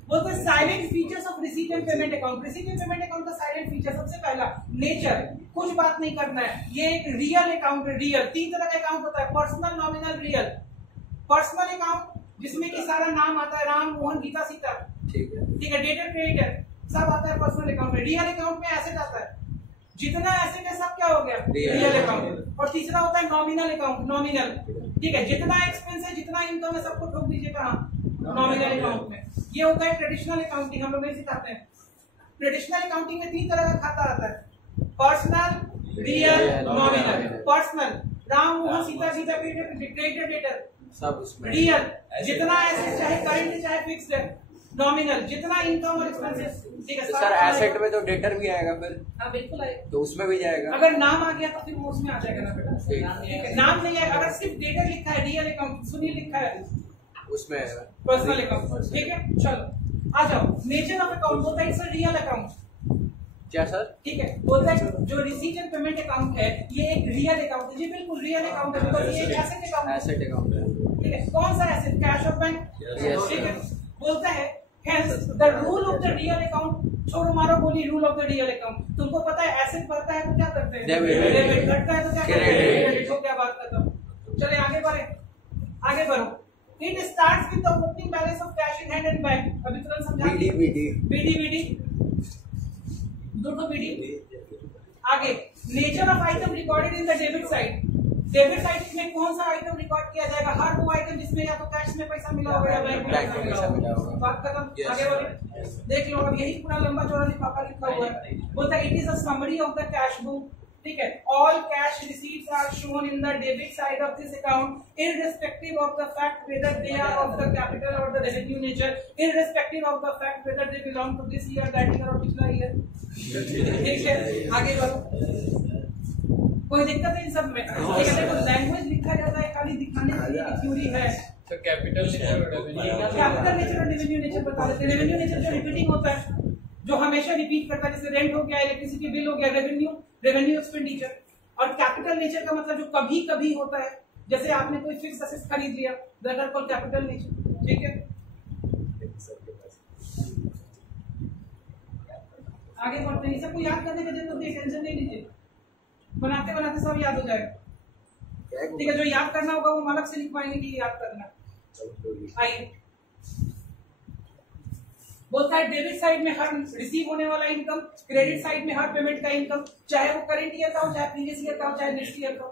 बोलते हैं salient features of receipt and payment account. Receipt and payment account का साइलेंट फीचर सबसे पहला नेचर, कुछ बात नहीं करना है, ये एक रियल अकाउंट है। रियल 3 तरह का अकाउंट होता है, personal, nominal, real. Personal account जिसमें कि सारा नाम आता है, राम, मोहन, गीता, सीता, ठीक है, डेटर, क्रेडिटर सब आता है पर्सनल अकाउंट में। रियल अकाउंट में एसेट आता है, जितना एसेट है सब क्या हो गया? Real account. और तीसरा होता है नॉमिनल अकाउंट, नॉमिनल, ठीक है, जितना एक्सपेंस है जितना इनकम है सबको ठोक दीजिए कहाँ? नॉमिनल अकाउंट में। ये होता है ट्रेडिशनल अकाउंटिंग, हम लोग नहीं सिखाते हैं। ट्रेडिशनल अकाउंटिंग में 3 तरह का खाता आता है, personal, real, nominal. Personal Ram, Mohan, Sita, Sita, creditor, debtor सब उसमें। रियल जितना एसेट चाहे करंट चाहे फिक्स्ड है। नॉमिनल जितना इनकम और एक्सपेंसेस, ठीक है। तो सर एसेट में तो डेटर भी आएगा फिर? हाँ बिल्कुल आएगा, तो उसमें भी जाएगा। अगर नाम आ गया तो फिर वो उसमें आ जाएगा ना बेटा। ठीक है, नाम नहीं आएगा। अगर सिर्फ डेटर लिखा है, रियल अकाउंट सुनील लिखा है, उसमें पर्सनल अकाउंट, ठीक है। चलो आ जाओ, नेचर ऑफ अकाउंट होता है इट्स रियल अकाउंट। क्या सर? ठीक है, बोलता है जो रिसीट एंड पेमेंट अकाउंट है ये एक रियल अकाउंट है। जी बिल्कुल रियल अकाउंट है, बिकॉज़ ये एक एसेट अकाउंट है। एसेट अकाउंट है, ठीक है। कौन सा एसेट? कैश और बैंक, ठीक है। बोलता है hence the rule of the real account, छोड़ो मारो बोली, rule of the real account. तुमको पता है एसेट बढ़ता है तो क्या करते हैं? डेबिट। घटता है तो क्या करते हैं? क्रेडिट। हो गया, बात खत्म। चले आगे बढ़े, आगे बढ़ो। It starts with the opening balance of cash in hand and bank। अभी तुरंत समझा। BD दो BD। आगे nature of item recorded in the debit side. Debit side में कौन सा आइटम रिकॉर्ड किया जाएगा? हर वो आइटम जिसमें या तो कैश में पैसा मिला होगा या बैंक में पैसा मिला होगा। बात खत्म, आगे बढ़े। देख लो, अब यही पूरा लंबा चौड़ा लिफाफा लिखा हुआ है। बोलता है it is a summary of the cash book, ठीक है। All cash receipts are shown in the debit side of this account, irrespective of the fact whether they are of the capital or the revenue nature, irrespective of the fact whether they belong to this year, that year or पिछला year. ठीक है, आगे बढ़ो. कोई दिक्कत है इन सब में? अगर लैंग्वेज लिखा जाता है खाली दिखाने के लिए थ्योरी है. तो कैपिटल नेचर और रेवेन्यू नेचर बता देते हैं. रेवेन्यू नेचर जो रिपीटिंग होता है, जो हमेशा रिपीट करता है, जैसे रेंट हो गया, इलेक्ट्रिसिटी बिल हो गया, रेवेन्यू एक्सपेंडिचर. और कैपिटल नेचर का मतलब जो कभी कभी होता है, जैसे आपने कोई फिक्स असेट खरीद लिया, that are called capital nature. ठीक है, आगे बढ़ते हैं. सबको याद करने का जरूरत नहीं, टेंशन नहीं लीजिए, बनाते बनाते सब याद हो जाएगा. ठीक है, जो याद करना होगा वो अलग से लिखवाएंगे कि याद करना. आइए, बोलता है डेबिट साइड में हर रिसीव होने वाला इनकम, क्रेडिट साइड में हर पेमेंट का इनकम, चाहे वो करंट ईयर का हो, चाहे प्रीवियस ईयर का हो, चाहे नेक्स्ट ईयर का हो.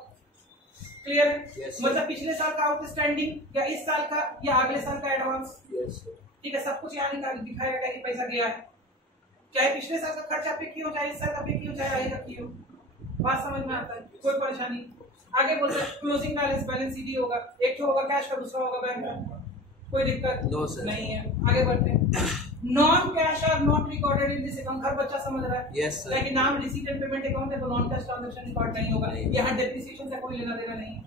क्लियर है? yes, मतलब पिछले साल का आउटस्टैंडिंग या इस साल का या अगले साल का एडवांस. ठीक है, सब कुछ यहाँ दिखाएगा कि पैसा गया है, चाहे पिछले साल का खर्चा पे की हो, चाहे इस साल का पे की हो, चाहे आगे का की हो. बात समझ में आता है, कोई परेशानी. आगे बोलते हैं क्लोजिंग बैलेंस सीडी होगा, एक होगा कैश का, दूसरा होगा बैंक का. कोई दिक्कत नहीं है. आगे बढ़ते हैं. Non cash are not recorded in this account. हर बच्चा समझ रहा है? Yes sir. लेकिन नाम रिसीट एंड पेमेंट अकाउंट है तो नॉन कैश ट्रांजैक्शन रिकॉर्ड नहीं होगा. यहाँ डेप्रिसिएशन से कोई लेना देना नहीं है.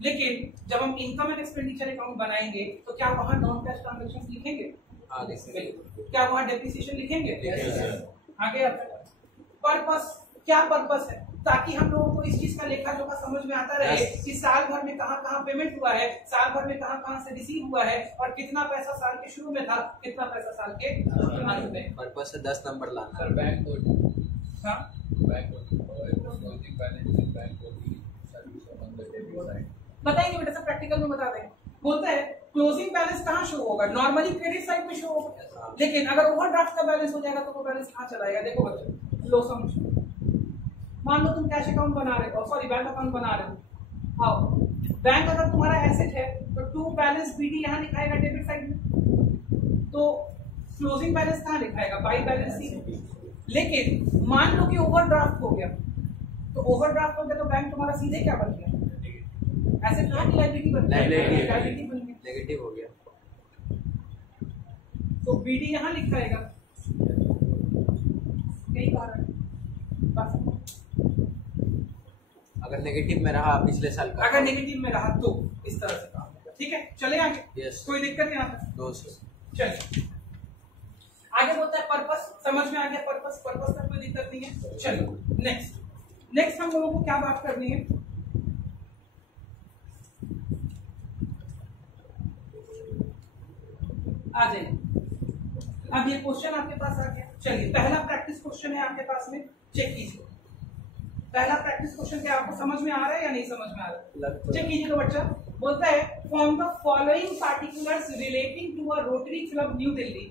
लेकिन जब हम इनकम एंड एक्सपेंडिचर अकाउंट बनाएंगे तो क्या वहाँ नॉन कैश ट्रांजैक्शन लिखेंगे? क्या वहाँ डेप्रिसिएशन लिखेंगे? आगे पर्पस, क्या पर्पस है? ताकि हम लोगों को इस चीज का लेखा जोखा समझ में आता रहे कि साल भर में कहाँ कहाँ पेमेंट हुआ है, साल भर में कहाँ कहाँ से रिसीव हुआ है, और कितना पैसा साल के शुरू में था, कितना पैसा साल के अंत में. पर्पस है 10 नंबर लाना. Sir bank code. हाँ, bank closing balance bank code service on the debit side. बताएंगे बेटा, सब प्रैक्टिकल में बता देंगे. बोलता है क्लोजिंग बैलेंस कहाँ शो होगा? नॉर्मली क्रेडिट साइड में शो होगा, लेकिन अगर ओवरड्राफ्ट का बैलेंस हो जाएगा तो वो बैलेंस कहाँ चला जाएगा? देखो बच्चों, लो समझो. मान लो तुम कैश अकाउंट बना रहे हो, सॉरी बैंक अकाउंट बना रहे हो. आओ, बैंक अगर तुम्हारा एसेट है तो टू बैलेंस बीडी यहाँ लिखाएगा डेबिट साइड में, तो क्लोजिंग बैलेंस कहाँ लिखाएगा? By balance C. लेकिन मान लो कि ओवरड्राफ्ट हो गया, तो ओवरड्राफ्ट हो गया तो बैंक तुम्हारा सीधे क्या बन गया? एसेट ना कि लायबिलिटी बन गया? लायबिलिटी बन गया, नेगेटिव हो गया. तो बीडी यहाँ लिखाएगा. यही कारण बस. अगर नेगेटिव में रहा पिछले साल का, अगर नेगेटिव में रहा तो इस तरह से काम होगा. ठीक है, चले आगे. यस. कोई दिक्कत नहीं आता? चलिए आगे बोलता है पर्पस. समझ में आ गया पर्पस? पर्पस का कोई दिक्कत नहीं है. चलो नेक्स्ट हम लोगों को क्या बात करनी है? आ जाइए. अब ये क्वेश्चन आपके पास आ गया. चलिए, पहला प्रैक्टिस क्वेश्चन है आपके पास में, चेक कीजिए. पहला प्रैक्टिस क्वेश्चन क्या आपको समझ में आ रहा है या नहीं समझ में आ रहा है? चेक कीजिएगा बच्चा. बोलता है from the following particulars relating to a Rotary Club New Delhi.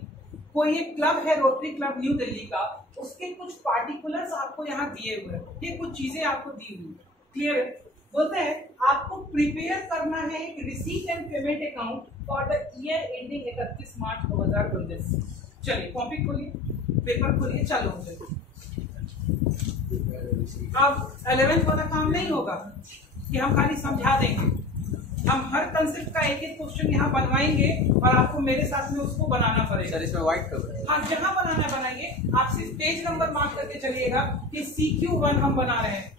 कोई एक क्लब है रोटरी क्लब न्यू दिल्ली का, उसके कुछ पार्टिकुलर्स आपको यहाँ दिए हुए हैं, ये कुछ चीजें आपको दी हुई. क्लियर है? बोलते हैं आपको प्रिपेयर करना है एक receipt and payment account for the year ending 31 March 2019. चलिए कॉपी खोलिए, पेपर खोलिए, चालू हो जाए. अब 11th वाला काम नहीं होगा कि हम खाली समझा देंगे, हम हर कंसेप्ट का एक एक क्वेश्चन यहाँ बनवाएंगे और आपको मेरे साथ में उसको बनाना पड़ेगा. सर इसमें व्हाइट कलर है. हाँ, जहाँ बनाना बनाइए. आप सिर्फ पेज नंबर मार्क करके चलिएगा कि CQ1 हम बना रहे हैं,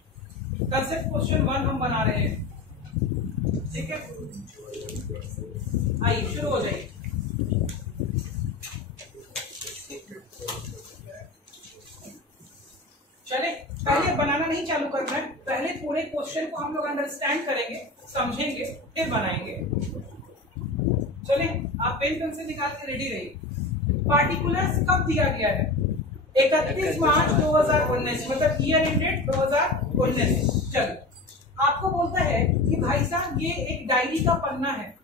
कंसेप्ट क्वेश्चन 1 हम बना रहे हैं. ठीक है, आइए शुरू हो जाइए. चले, पहले बनाना नहीं चालू करना है, पहले पूरे क्वेश्चन को हम लोग अंडरस्टैंड करेंगे, समझेंगे, फिर बनाएंगे. चले, आप पेन पेंसिल निकाल के रेडी रहिए. पार्टिकुलर्स कब दिया गया है? 31 मार्च 2019, मतलब ईयर एंडेड 2019. चलो, आपको बोलता है कि भाई साहब ये एक डायरी का पन्ना है,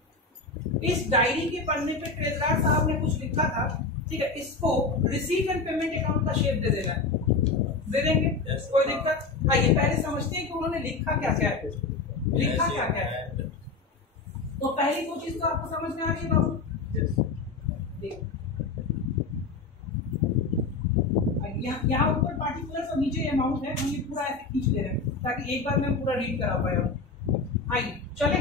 इस डायरी के पन्ने पे ट्रेजरर साहब ने कुछ लिखा था. ठीक है, इसको रिसीट एंड पेमेंट अकाउंट का शेप दे देना है. दे देंगे? कोई दिक्कत? आइए पहले समझते हैं कि उन्होंने लिखा क्या क्या है. लिखा क्या क्या है? तो पहली दो चीज तो आपको समझ में आ रही है बाबू? देखो, आइए यहाँ ऊपर पार्टिकुलर्स और नीचे अमाउंट है, हम ये पूरा ऐसे खींच ले रहे हैं ताकि एक बार में पूरा रीड करा पाए। आइए चले,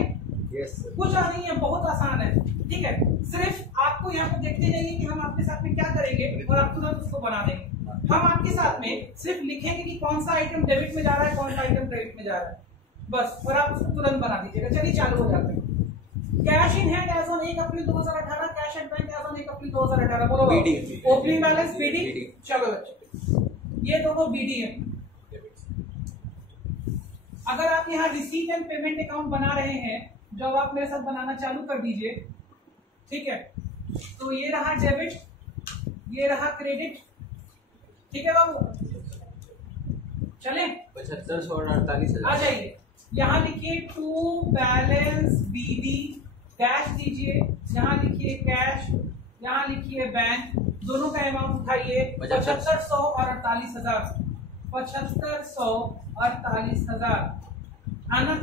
कुछ नहीं है, बहुत आसान है, ठीक है। सिर्फ आपको यहाँ पे देखते जाइए कि हम आपके साथ में क्या करेंगे और आप तुरंत उसको बना देंगे। हम आपके साथ में सिर्फ लिखेंगे कि कौन सा आइटम डेबिट में जा रहा है, कौन सा आइटम क्रेडिट में जा रहा है, बस, और आप उसको तुरंत बना दीजिएगा। चलिए चालू हो जाते हैं। Cash in hand as on 1 April 2018, cash at bank as on 1 April 2018, बोलो BD। Opening balance BD. चलो बच्चे, ये दोनों बीडी है। अगर आप यहाँ रिसीट एंड पेमेंट अकाउंट बना रहे हैं, जो आप मेरे साथ बनाना चालू कर दीजिए, ठीक है। तो ये रहा डेबिट, ये रहा क्रेडिट, ठीक है बाबू, चले 7500 और 48,000। आ जाइए, यहाँ लिखिए टू बैलेंस बीडी डैश दीजिए, यहाँ लिखिए कैश, यहाँ लिखिए बैंक, दोनों का अमाउंट उठाइए 7500 और 48,000, 7500 और 48,000।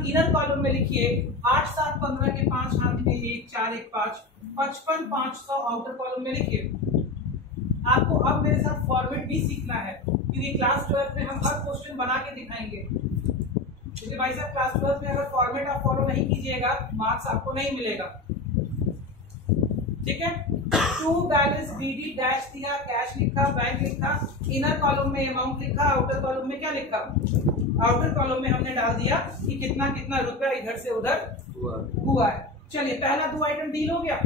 इनर कॉलम में लिखिए 8 7 15 के 5 हाथ में 1 4 1 5, 55 500 आउटर कॉलम में लिखिए। आपको अब मेरे साथ फॉर्मेट भी सीखना है, क्योंकि क्लास 12 में हम हर क्वेश्चन बना के दिखाएंगे। क्योंकि भाई साहब क्लास 12 में अगर फॉर्मेट आप फॉलो नहीं कीजिएगा, मार्क्स आपको नहीं मिलेगा, ठीक है। टू बैलेंस बीडी डैश दिया, कैश लिखा, बैंक लिखा, इनर कॉलम में अमाउंट लिखा, आउटर कॉलम में क्या लिखा, आउटर कॉलम में हमने डाल दिया कि कितना कितना रुपया इधर से उधर हुआ है। चलिए पहला 2 आइटम डील हो गया।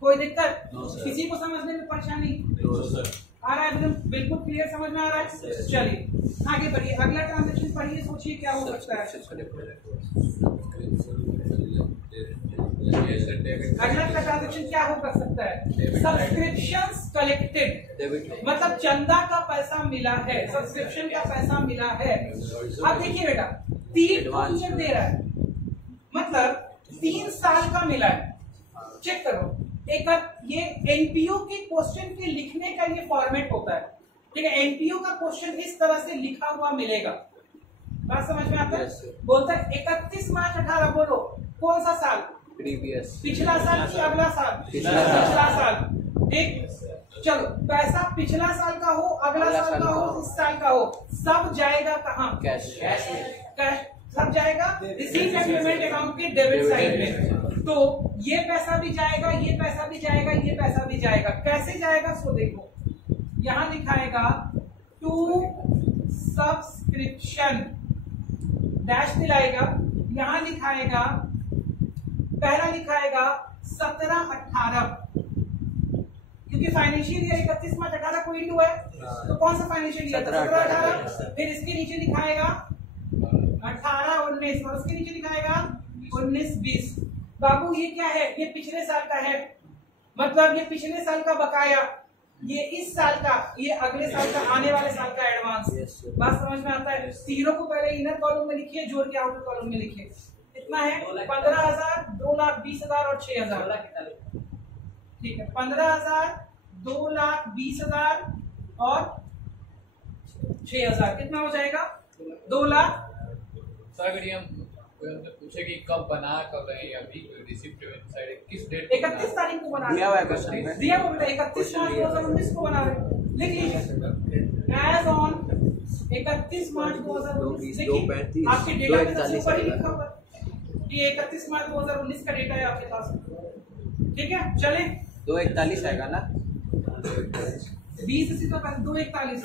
कोई दिक्कत किसी को समझने में परेशानी आ रहा है? एकदम बिल्कुल क्लियर समझ में आ रहा है। चलिए आगे बढ़िए, अगला ट्रांजेक्शन पढ़िए, सोचिए क्या हो सकता है। अगला ट्रांजेक्शन क्या हो कर सकता है? सब्सक्रिप्शंस कलेक्टेड, मतलब चंदा का पैसा मिला है, सब्सक्रिप्शन का पैसा मिला है। अब देखिए बेटा, 3 पीरियड दे रहा है, मतलब 3 साल का मिला है। चेक करो, एक ये एनपीओ के क्वेश्चन के लिखने का ये फॉर्मेट होता है, ठीक है। एनपीओ का क्वेश्चन इस तरह से लिखा हुआ मिलेगा, बात समझ में आता है? बोलता है 31 मार्च 18, बोलो कौन सा साल? प्रीवियस, पिछला साल कि अगला साल? पिछला साल, ठीक। चलो पैसा पिछला साल का हो, अगला साल का हो, इस साल का हो, सब जाएगा कहाँ? कैश। कैश सब जाएगा रिसीट एंड पेमेंट अकाउंट के डेबिट साइड में। तो ये पैसा भी जाएगा, ये पैसा भी जाएगा, ये पैसा भी जाएगा। कैसे जाएगा सो देखो, यहां दिखाएगा टू सब्सक्रिप्शन डैश दिलाएगा, यहां लिखाएगा, पहला लिखाएगा 17-18, क्योंकि फाइनेंशियल ईयर 31 मार्च 18 को इंटू है, तो कौन सा फाइनेंशियल ईयर? 17-18। फिर इसके नीचे लिखाएगा 18-19 और उसके नीचे लिखाएगा 19-20। बाबू ये क्या है? ये पिछले साल का है, मतलब ये पिछले साल का बकाया, ये इस साल का, ये अगले साल का, आने वाले साल का एडवांस। बात समझ में आता है? तीनों को पहले इनर कॉलम में लिखिए, जोड़ के आउटर कॉलम में लिखिए। कितना है? 15,000, 2,20,000 और 6,000, ठीक है। 15,000, 2,20,000 और 6,000, कितना हो जाएगा? 2 लाख। अगर ये कोई हमसे पूछे कि कब बना, कब नहीं, अभी रिसीप्ट साइड किस डेट? 31 तारीख को बना दिया हुआ है क्वेश्चन में, दिया हुआ है 31 मार्च 2019 को बना रहे, लिख लीजिए एज ऑन 31 मार्च 2019। देखिए आपके डेटा में सबसे ऊपर ही लिखा हुआ है कि 31 मार्च 2019 का डेटा है आपके पास, ठीक है। चले 241 आएगा ना, 20 इसी तो 241।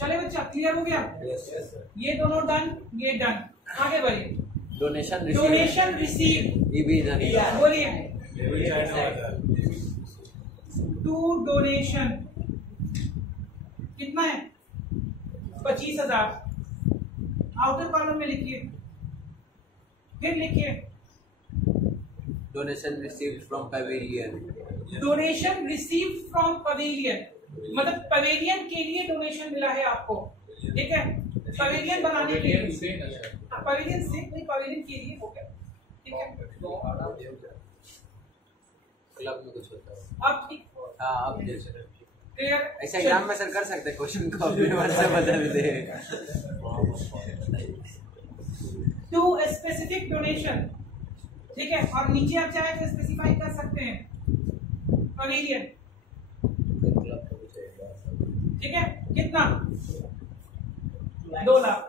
चले बच्चा, क्लियर हो गया? ये दोनों डन, ये डन। आगे बढ़िए, डोनेशन रिसीव, ये भी इधर ही है। बोलिए टू डोनेशन कितना है? 25,000, आउटर कॉलम में लिखिए, फिर लिखिए donation received from pavilion, donation receive from pavilion, मतलब पवेलियन के लिए डोनेशन मिला है आपको, ठीक है। पवेलियन बनाने के लिए, पवेलियन से नहीं, पवेलियन के लिए हो गया, ठीक है। क्लब में कुछ होता है अब ठीक, हाँ, अब क्लियर? ऐसा एग्जाम में सर कर सकते हैं, क्वेश्चन को अपने मन से बदल दे। टू स्पेसिफिक डोनेशन, ठीक है। और नीचे आप चाहे तो स्पेसिफाई कर सकते हैं पवेलियन, ठीक है, कितना? 2 लाख।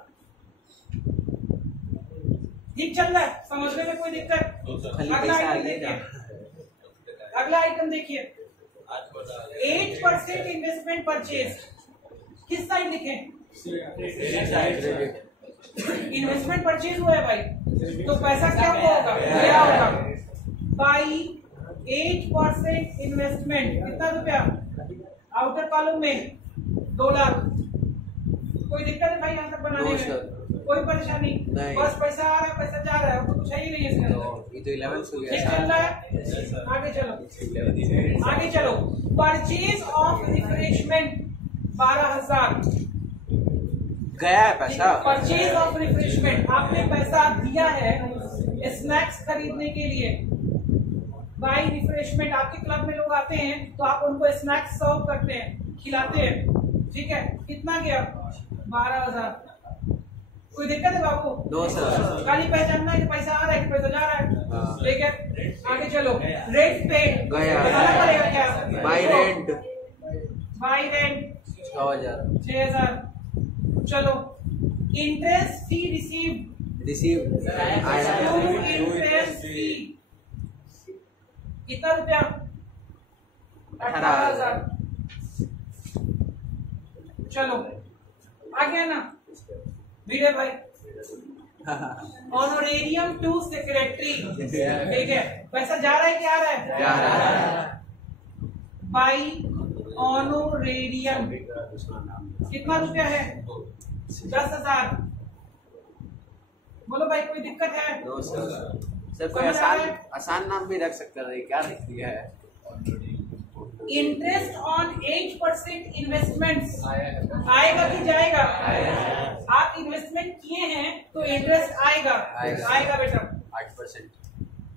ठीक चल रहा है, समझने में कोई दिक्कत? अगला आइटम देखिए, अगला आइटम देखिए, 8% इन्वेस्टमेंट परचेज। किस साइड लिखे? इन्वेस्टमेंट परचेज हुआ है भाई, तो पैसा क्या हुआ होगा? क्या होगा? बाई 8% इन्वेस्टमेंट, कितना रुपया? आउटर कॉलम में 2 लाख। कोई दिक्कत है भाई यहाँ तक बनाने में? कोई परेशानी नहीं, बस पैसा आ रहा है, पैसा जा रहा है, तो कुछ है ही नहीं इसके अंदर। ये तो 11 हो गया। ठीक चल रहा है, आगे चलो, आगे चलो। परचेज ऑफ रिफ्रेशमेंट 12,000 गया है पैसा। परचेज ऑफ रिफ्रेशमेंट, आपने पैसा दिया है स्नैक्स खरीदने के लिए। बाई रिफ्रेशमेंट, आपके क्लब में लोग आते हैं तो आप उनको स्नैक्स सर्व करते हैं, खिलाते हैं, ठीक है? कितना गया? 12,000। कोई दिक्कत है बाबू? No sir. खाली पहचानना है कि पैसा आ रहा है कि पैसा जा रहा है, ठीक है? आगे चलो। रेंट पेड गया। बताना पड़ेगा क्या? By rent, by rent 6,000। चलो, इंटरेस्ट फी रिसीव इंटरेस्ट फी कितना रुपया? 18,000। चलो, आ गया ना वीडियो भाई? ऑनोरेरियम टू सेक्रेटरी, ठीक है? पैसा जा रहा है कि आ रहा है? जा रहा है। बाई ऑनोरेरियम कितना रुपया है? 10,000। बोलो भाई, कोई दिक्कत है? No sir. सर कोई आसान नाम भी रख सकते हैं, क्या लिख दिया है? इंटरेस्ट ऑन 8% इन्वेस्टमेंट्स आएगा कि जाएगा? आप इन्वेस्टमेंट किए हैं तो इंटरेस्ट आएगा, आएगा बेटा 8%।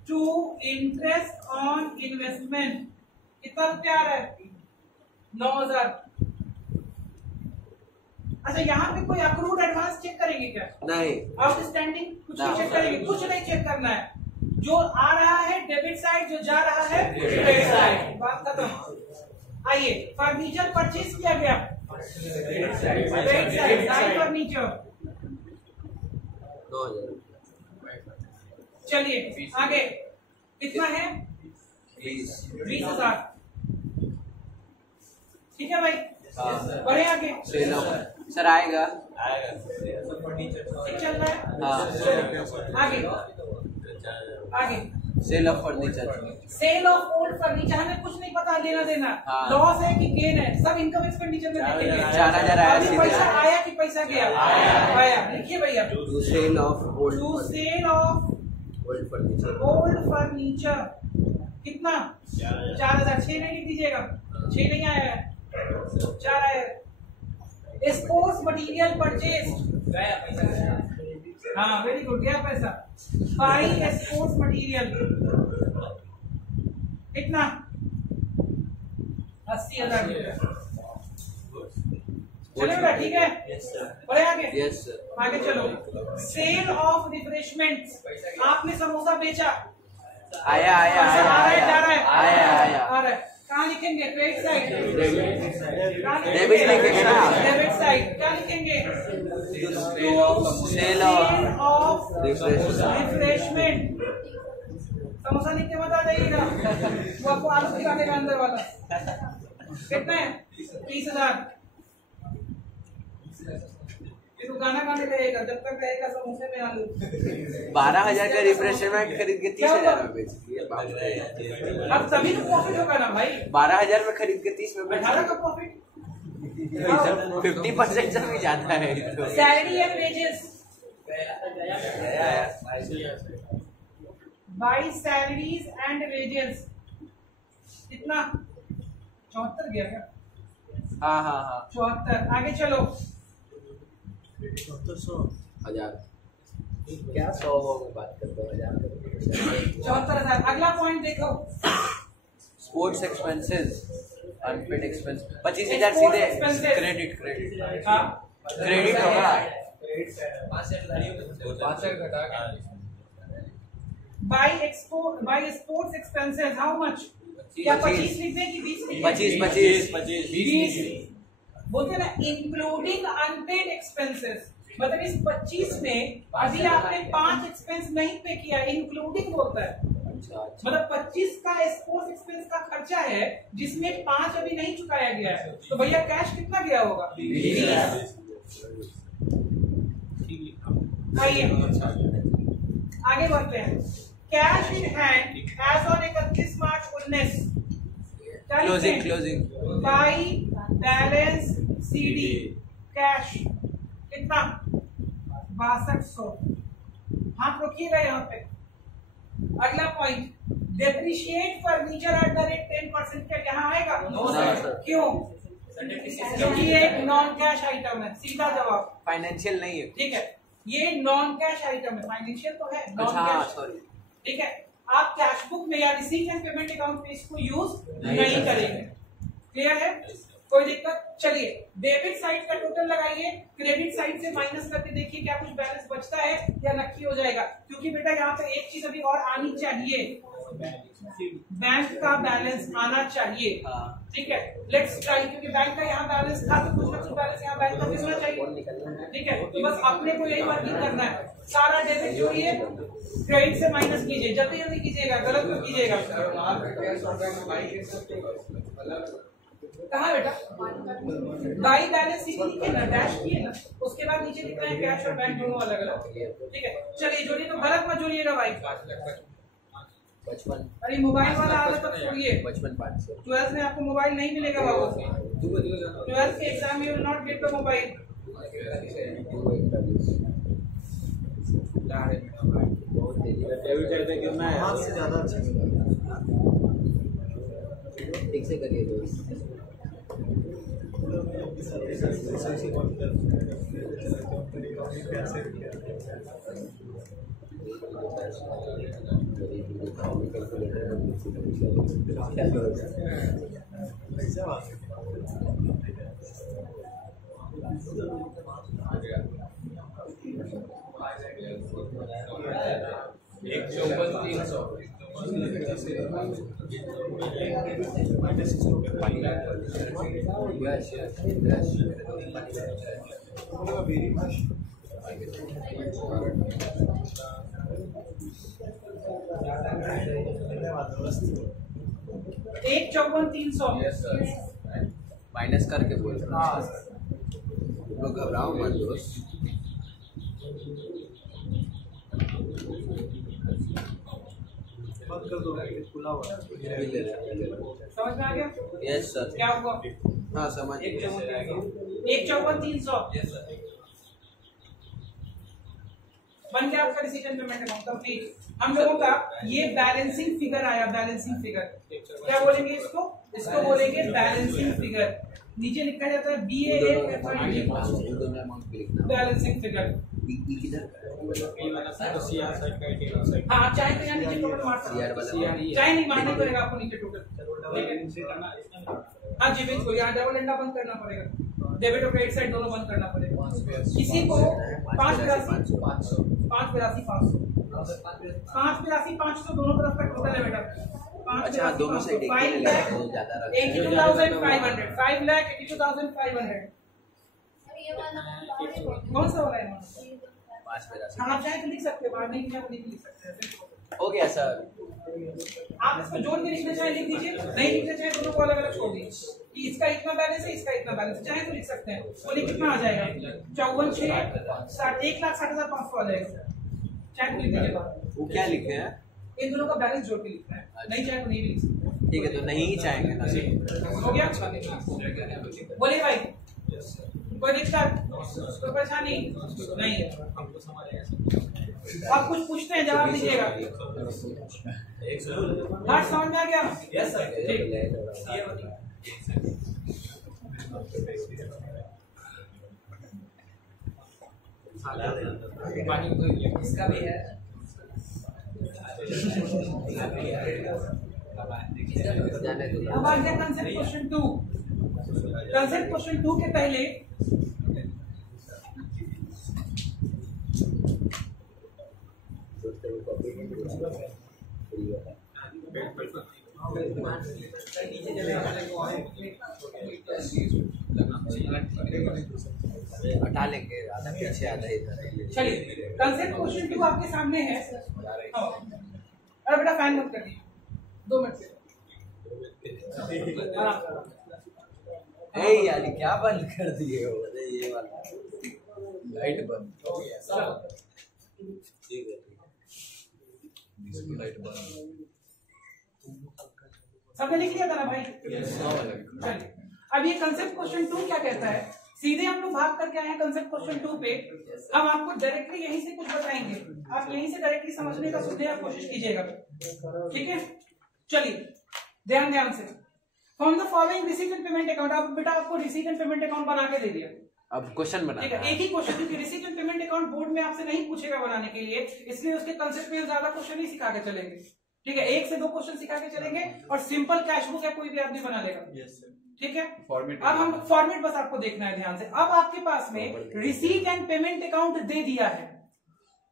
टू इंटरेस्ट ऑन इन्वेस्टमेंट कितना रुपया आ रहा है? 9,000। अच्छा, यहाँ पे कोई अक्रूड एडवांस चेक करेंगे क्या? नहीं। आउटस्टैंडिंग कुछ नहीं चेक करेंगे, कुछ नहीं चेक करना है। जो आ रहा है डेबिट साइड, जो जा रहा है क्रेडिट साइड, बात खत्म। आइए, फर्नीचर परचेज किया गया, क्रेडिट साइड, साइड फर्नीचर। चलिए आगे, कितना है? 20,000। ठीक है भाई, बढ़े आगे। सर आएगा, ठीक चल रहा है? हाँ। आगे आगे, sale of furniture. Sale of old furniture, हमें कुछ नहीं पता लेना देना, हाँ। लॉस है कि गेन है, सब इनकम एक्सपेंडिचर में देखेंगे। 4,000 आया, अभी पैसा आया कि पैसा गया? आया। लिखिए भैया, to sale of to sale of old furniture. Old furniture कितना? 4,000। 6 नहीं लिख दीजिएगा, 6 नहीं आया है, 4 आया है। स्पोर्ट्स मटेरियल परचेज, हाँ वेरी गुड, गया पैसा। बाई स्पोर्ट्स मटेरियल कितना? 80,000। चलेगा, ठीक है? बढ़े आगे। Yes sir. आगे चलो। सेल ऑफ रिफ्रेशमेंट्स, आपने समोसा बेचा, आया आया पैसा आ रहा है, जा रहा है? आया आया। आ रहा है। कहाँ लिखेंगे? क्रेडिट साइड, डेबिट लिखेंगे ना? डेबिट साइड क्या लिखेंगे? Cell of refreshment. समोसा लिख के बता देगा, वो आपको आलू खिला देगा अंदर वाला। कितना है? 30,000। फिर वो गाना गाने रहेगा जब तक रहेगा समोसे में आलू। 12,000 का रिफ्रेशमेंट खरीद के 30,000 में बेच दिए। अब तभी तो प्रॉफिट होगा ना भाई। 12,000 में खरीद के 30 में बेच 18 का प्रॉफिट। 50% से भी ज्यादा है। Salary and wages, by salaries and wages कितना? 74 गया क्या? हाँ हाँ हाँ। 74। आगे चलो। 1,000 क्या 100 में बात करते हो? 1,000 74,000। अगला पॉइंट देखो, स्पोर्ट्स एक्सपेंसेस, अनपेड एक्सपेंस 25,000 सीधे क्रेडिट। क्रेडिट हाँ क्रेडिट होगा। 5,000 घटा के by sports expenses how much? क्या 25 लिखने की 20 लिखने? 25 20। बोलते ना इंक्लूडिंग अनपेड एक्सपेंसेस, मतलब इस 25 में अभी आपने 5 एक्सपेंस नहीं पे किया, इंक्लूडिंग बोलता है। मतलब 25 का स्पोर्ट्स एक्सपेंस का खर्चा है जिसमें 5 अभी नहीं चुकाया गया है, तो भैया कैश कितना गया होगा? आइए आगे बढ़ते हैं। Cash in hand as on 31 March 19 closing by balance CD cash कितना? 6200। हाथ रखिएगा यहाँ पे। अगला point, depreciate furniture at the rate 10%, क्या यहाँ आएगा? No sir. क्यों? क्योंकि ये एक नॉन कैश आइटम है, सीधा जवाब। फाइनेंशियल नहीं है। ठीक है, ये नॉन कैश आइटम है, फाइनेंशियल तो है, नॉन कैश। सॉरी। ठीक है, आप कैश बुक में या रिसीट एंड पेमेंट अकाउंट में इसको यूज नहीं करेंगे। क्लियर है? कोई दिक्कत? चलिए डेबिट साइड का टोटल लगाइए, क्रेडिट साइड से माइनस करके देखिए क्या कुछ बैलेंस बचता है या नक्की हो जाएगा। क्योंकि बेटा यहाँ पे एक चीज अभी और आनी चाहिए, बैंक का बैलेंस आना चाहिए। ठीक है, लेट्स ट्राई, क्योंकि बैंक का यहाँ बैलेंस था तो कुछ ना कुछ बैलेंस यहाँ बैंक का भी होना चाहिए। ठीक है, तो बस अपने को यही वर्किंग करना है। सारा डेबिट जोड़िए, क्रेडिट से माइनस कीजिए, जल्दी जल्दी कीजिएगा, गलत मत कीजिएगा। कहाँ बेटा? बाई बैलेंस शीट लिखिए ना, डैश किए ना, उसके बाद नीचे लिखना है कैश और बैंक दोनों अलग अलग। ठीक है, चलिए जोड़िए, तो गलत मत जोड़िएगा भाई। 55। अरे मोबाइल वाला आदत तक छोड़िए। 55 12th में आपको मोबाइल नहीं मिलेगा बाबू। 12th के एग्जाम में you will not get the mobile. बहुत तेजी कितना है? हाथ से ज्यादा ठीक से करिए दोस्त। एक 54,300 माइनस करके बोल रहा हूँ। लोग घबराओ मत दोस्त। समझ में आ गया? Yes sir. क्या हुआ? हाँ समझ गया। 154,300 बन गया आपका डिसीजन पेमेंट अकाउंट कंप्लीट। हम लोगों का ये बैलेंसिंग फिगर आया, बैलेंसिंग फिगर क्या बोलेंगे इसको? इसको बोलेंगे बैलेंसिंग फिगर। नीचे लिखा जाता है बैलेंसिंग फिगर। हाँ, चाहे तो यहाँ नीचे टोटल मार सकते हैं, चाहे नहीं मारना पड़ेगा आपको नीचे टोटल। हाँ जी बिल्कुल, यहाँ डबल एंडा बंद करना पड़ेगा, डेबिट और क्रेडिट साइड दोनों बंद करना पड़ेगा। इसी को 5,82,500 दोनों तरफ का टोटल है बेटा। अच्छा दोनों साइड 5,82,500 5,82,500। कौन सा वाला है? हाँ, चाहे तो लिख सकते हैं, बाहर नहीं लिख सकते हैं। हो गया सर। आप इसको जोड़ के लिखना चाहे लिख दीजिए, नहीं लिखना चाहे दोनों को अलग अलग छोड़ दीजिए। इसका इतना बैलेंस है, इसका इतना बैलेंस, चाहे तो लिख सकते हैं। बोलिए कितना आ जाएगा? 54,660 1,60,500 आ जाएगा। चाहे तो लिख दीजिएगा। वो क्या लिखे हैं? इन दोनों का बैलेंस जोड़ के लिखना है, नहीं चाहे तो नहीं लिख सकते। ठीक है, तो नहीं ही चाहेंगे ना। हो गया? बोलिए भाई, कोई दिक्कत, कोई परेशानी नहीं है? आप कुछ पूछते हैं, जवाब दीजिएगा। बात समझ में आ गया? Yes sir. इसका भी है। अब आ गया कंसेप्ट क्वेश्चन 2। कंसेप्ट क्वेश्चन 2 के पहले हटा लेंगे, आधा पीछे आधा इधर। चलिए कंसेप्ट क्वेश्चन 2 आपके सामने है। अरे बेटा फैन मत करिए, 2 मिनट के ए यार क्या बंद कर दिए हो? ये वाला लाइट बंद हो गया। ठीक है, लाइट बंद। सबने लिख लिया था ना भाई? चलिए अब ये कंसेप्ट क्वेश्चन 2 क्या कहता है, सीधे हम लोग भाग करके आए हैं कंसेप्ट क्वेश्चन 2 पे। हम आपको डायरेक्टली यहीं से कुछ बताएंगे, आप यहीं से डायरेक्टली समझने का सुनने का कोशिश कीजिएगा, ठीक है? चलिए ध्यान से, from the following receipt and payment account. अब बेटा आपको रिसीट एंड पेमेंट अकाउंट बना के दे दिया। अब क्वेश्चन बना, ठीक है, एक ही क्वेश्चन, क्योंकि receipt and payment account board में आपसे नहीं पूछेगा बनाने के लिए, इसलिए उसके कंसेप्ट में ज्यादा क्वेश्चन नहीं सिखा के चलेंगे। ठीक है, 1 से 2 क्वेश्चन सिखा के चलेंगे और सिंपल कैश बुक है, कोई भी आदमी बना लेगा। ठीक है, अब हम फॉर्मेट बस आपको देखना है ध्यान से। अब आपके पास में रिसीट एंड पेमेंट अकाउंट दे दिया है,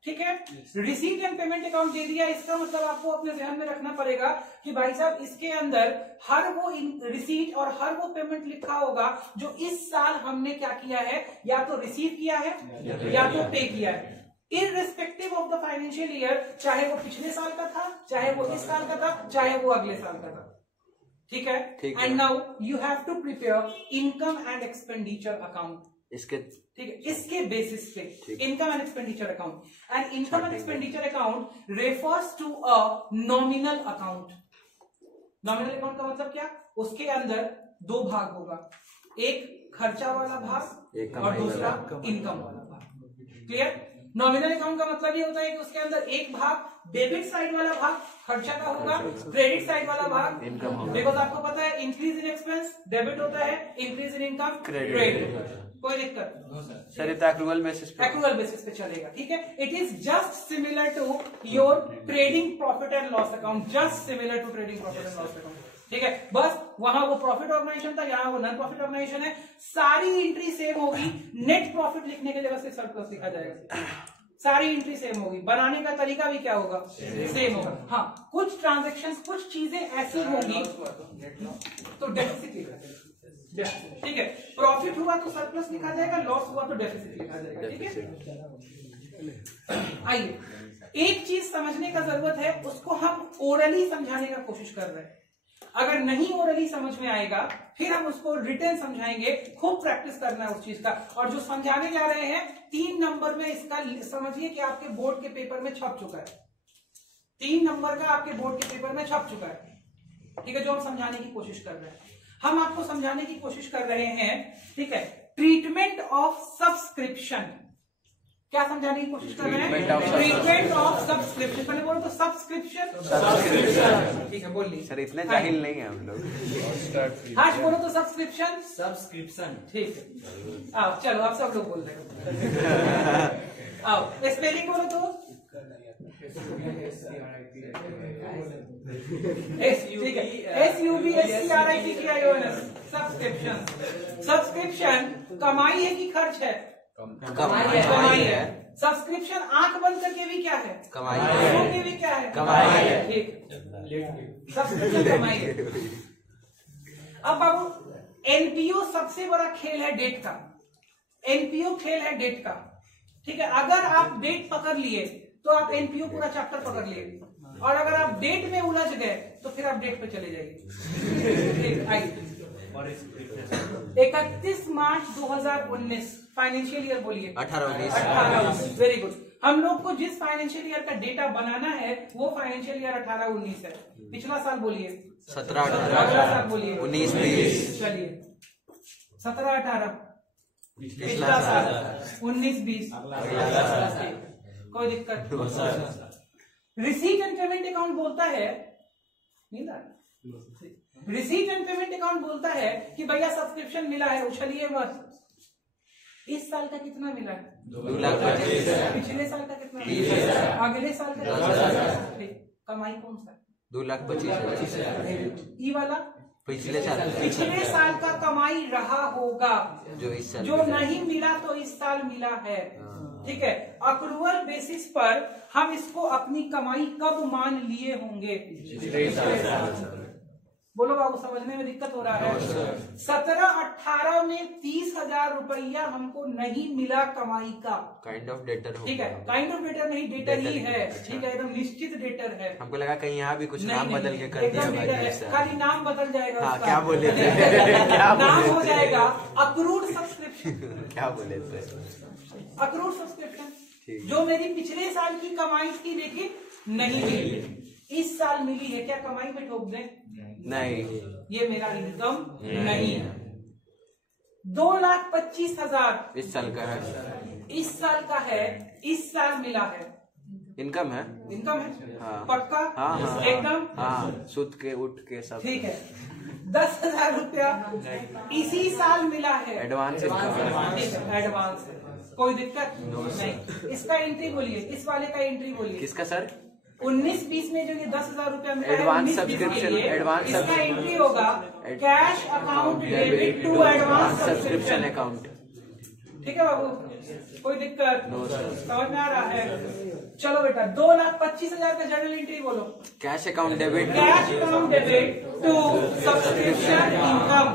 ठीक है? रिसीट एंड पेमेंट अकाउंट दे दिया, इसका मतलब आपको अपने ध्यान में रखना पड़ेगा कि भाई साहब इसके अंदर हर वो रिसीट और हर वो पेमेंट लिखा होगा जो इस साल हमने क्या किया है, या तो रिसीव किया है या तो पे किया है, irrespective of the financial year, चाहे वो पिछले साल का था, चाहे वो इस साल का था, चाहे वो अगले साल का था। ठीक है, and now you have to prepare income and expenditure account. इसके ठीक है, इसके बेसिस पे income and expenditure account, and income and expenditure account refers to a nominal account. Nominal account का मतलब क्या? उसके अंदर 2 भाग होगा, एक खर्चा वाला भाग और दूसरा इनकम वाला भाग। क्लियर? नॉमिनल अकाउंट का मतलब ये होता है कि उसके अंदर एक भाग डेबिट साइड वाला भाग खर्चा का होगा, क्रेडिट साइड वाला भाग इनकम होगा। बिकॉज आपको पता है इंक्रीज इन एक्सपेंस डेबिट होता है, इंक्रीज इन इनकम क्रेडिट। कोई दिक्कत सर? ये तो एक्रूअल बेसिस पे चलेगा। ठीक है, it is just similar to your trading profit and loss account, just similar to trading profit and loss account. ठीक है, बस वहां वो प्रॉफिट ऑर्गेनाइजेशन था, यहाँ वो नॉन प्रॉफिट ऑर्गेनाइजेशन है। सारी एंट्री सेम होगी, नेट प्रॉफिट लिखने के लिए बस एक सरप्लस लिखा जाएगा। सारी एंट्री सेम होगी, बनाने का तरीका भी क्या होगा? सेम होगा। हाँ, कुछ ट्रांजैक्शंस, कुछ चीजें ऐसी होंगी तो डेफिसिट लिखा जाएगा। ठीक है, प्रॉफिट हुआ तो सरप्लस लिखा जाएगा, लॉस हुआ तो डेफिसिट लिखा जाएगा। ठीक है, आइए एक चीज समझने का जरूरत है, उसको हम ओरली समझाने का कोशिश कर रहे हैं। अगर नहीं ओरली समझ में आएगा फिर हम उसको रिटर्न समझाएंगे, खूब प्रैक्टिस करना है उस चीज का। और जो समझाने जा रहे हैं 3 नंबर में, इसका समझिए कि आपके बोर्ड के पेपर में छप चुका है। 3 नंबर का आपके बोर्ड के पेपर में छप चुका है। ठीक है, जो हम समझाने की कोशिश कर रहे हैं, हम आपको समझाने की कोशिश कर रहे हैं। ठीक है, ट्रीटमेंट ऑफ सब्सक्रिप्शन। क्या समझाने की कोशिश कर रहे हैं? Treatment of subscription. पहले बोलो तो सब्सक्रिप्शन। ठीक है, बोलिए सर, इतने जाहिल नहीं है हम लोग। आज बोलो तो सब्सक्रिप्शन। ठीक है, आओ चलो आप सब लोग बोल रहे हो। आओ स्पेलिंग बोलो तो सब्सक्रिप्शन। सब्सक्रिप्शन कमाई है कि खर्च है? कमाई है। सब्सक्रिप्शन आंख बंद करके भी क्या है? कमाई है। के भी क्या है? कमाई है। ठीक, सब्सक्रिप्शन कमाई है। अब बाबू एनपीओ सबसे बड़ा खेल है डेट का। एनपीओ खेल है डेट का। ठीक है, अगर आप डेट पकड़ लिए तो आप एनपीओ पूरा चैप्टर पकड़ लिए, और अगर आप डेट में उलझ गए तो फिर आप डेट पे चले जाइए। आइए 31 मार्च 2019 फाइनेंशियल ईयर बोलिए। 18-19। Very good. हम लोग को जिस फाइनेंशियल ईयर का डेटा बनाना है वो फाइनेंशियल ईयर 18-19 है। पिछला साल बोलिए 17-18। अगला साल बोलिए 19-20। चलिए 17-18 पिछला साल, 19-20 कोई दिक्कत? रिसीट एंड पेमेंट अकाउंट बोलता है, रिसीट एंड पेमेंट अकाउंट बोलता है कि भैया सब्सक्रिप्शन मिला है, उछलिए मत। इस साल का कितना मिला है? 2 लाख। पिछले साल का कितना मिला है? अगले साल का कितना? कमाई कौन सा? 2,25,000। ई वाला पिछले साल का कमाई रहा होगा, जो इस साल, जो नहीं मिला तो इस साल मिला है। ठीक है, अक्रूवल बेसिस पर हम इसको अपनी कमाई कब मान लिए होंगे? बोलो बाबू, समझने में दिक्कत हो रहा है? 17-18 में 30,000 रुपया हमको नहीं मिला कमाई का। काइंड ऑफ डेटर हो, ठीक है, काइंड ऑफ डेटर नहीं, डेटर ही है। ठीक है, एकदम निश्चित डेटर है। हमको लगा कहीं यहाँ भी कुछ नाम बदल के कर दिया एकदम डेटर भाई है, ऐसा। खाली नाम बदल जाएगा। हाँ, उसका। क्या बोले थे? क्या नाम बोले हो थे? जाएगा अक्रूड सब्सक्रिप्शन। क्या बोले थे? अक्रूड सब्सक्रिप्शन, ठीक। जो मेरी पिछले साल की कमाई थी लेकिन नहीं मिली, इस साल मिली है। क्या कमाई में ठोक दें? नहीं, ये मेरा इनकम नहीं है। 2,25,000 इस साल का है, इस साल का है, इस साल मिला है। इनकम है, इनकम है। हाँ। पक्का? हाँ हाँ एकदम हाँ, सुत के उठ के सब। ठीक है। 10,000 रुपया इसी साल मिला है। एडवांस इनकम है। ठीक है, एडवांस है, कोई दिक्कत नहीं। इसका एंट्री बोलिए, इस वाले का एंट्री बोलिए। किसका सर? 19-20 में जो ये 10,000 रुपया मिला है, एडवांस 19-20 सब्सक्रिप्शन, के लिए, एडवांस इसका एंट्री होगा cash account debit to advance subscription subscription. Account. ठीक है बाबू, कोई दिक्कत? समझ में आ रहा है? चलो बेटा, 2,25,000 का जर्नल एंट्री बोलो। Cash account debit, cash account debit to subscription income.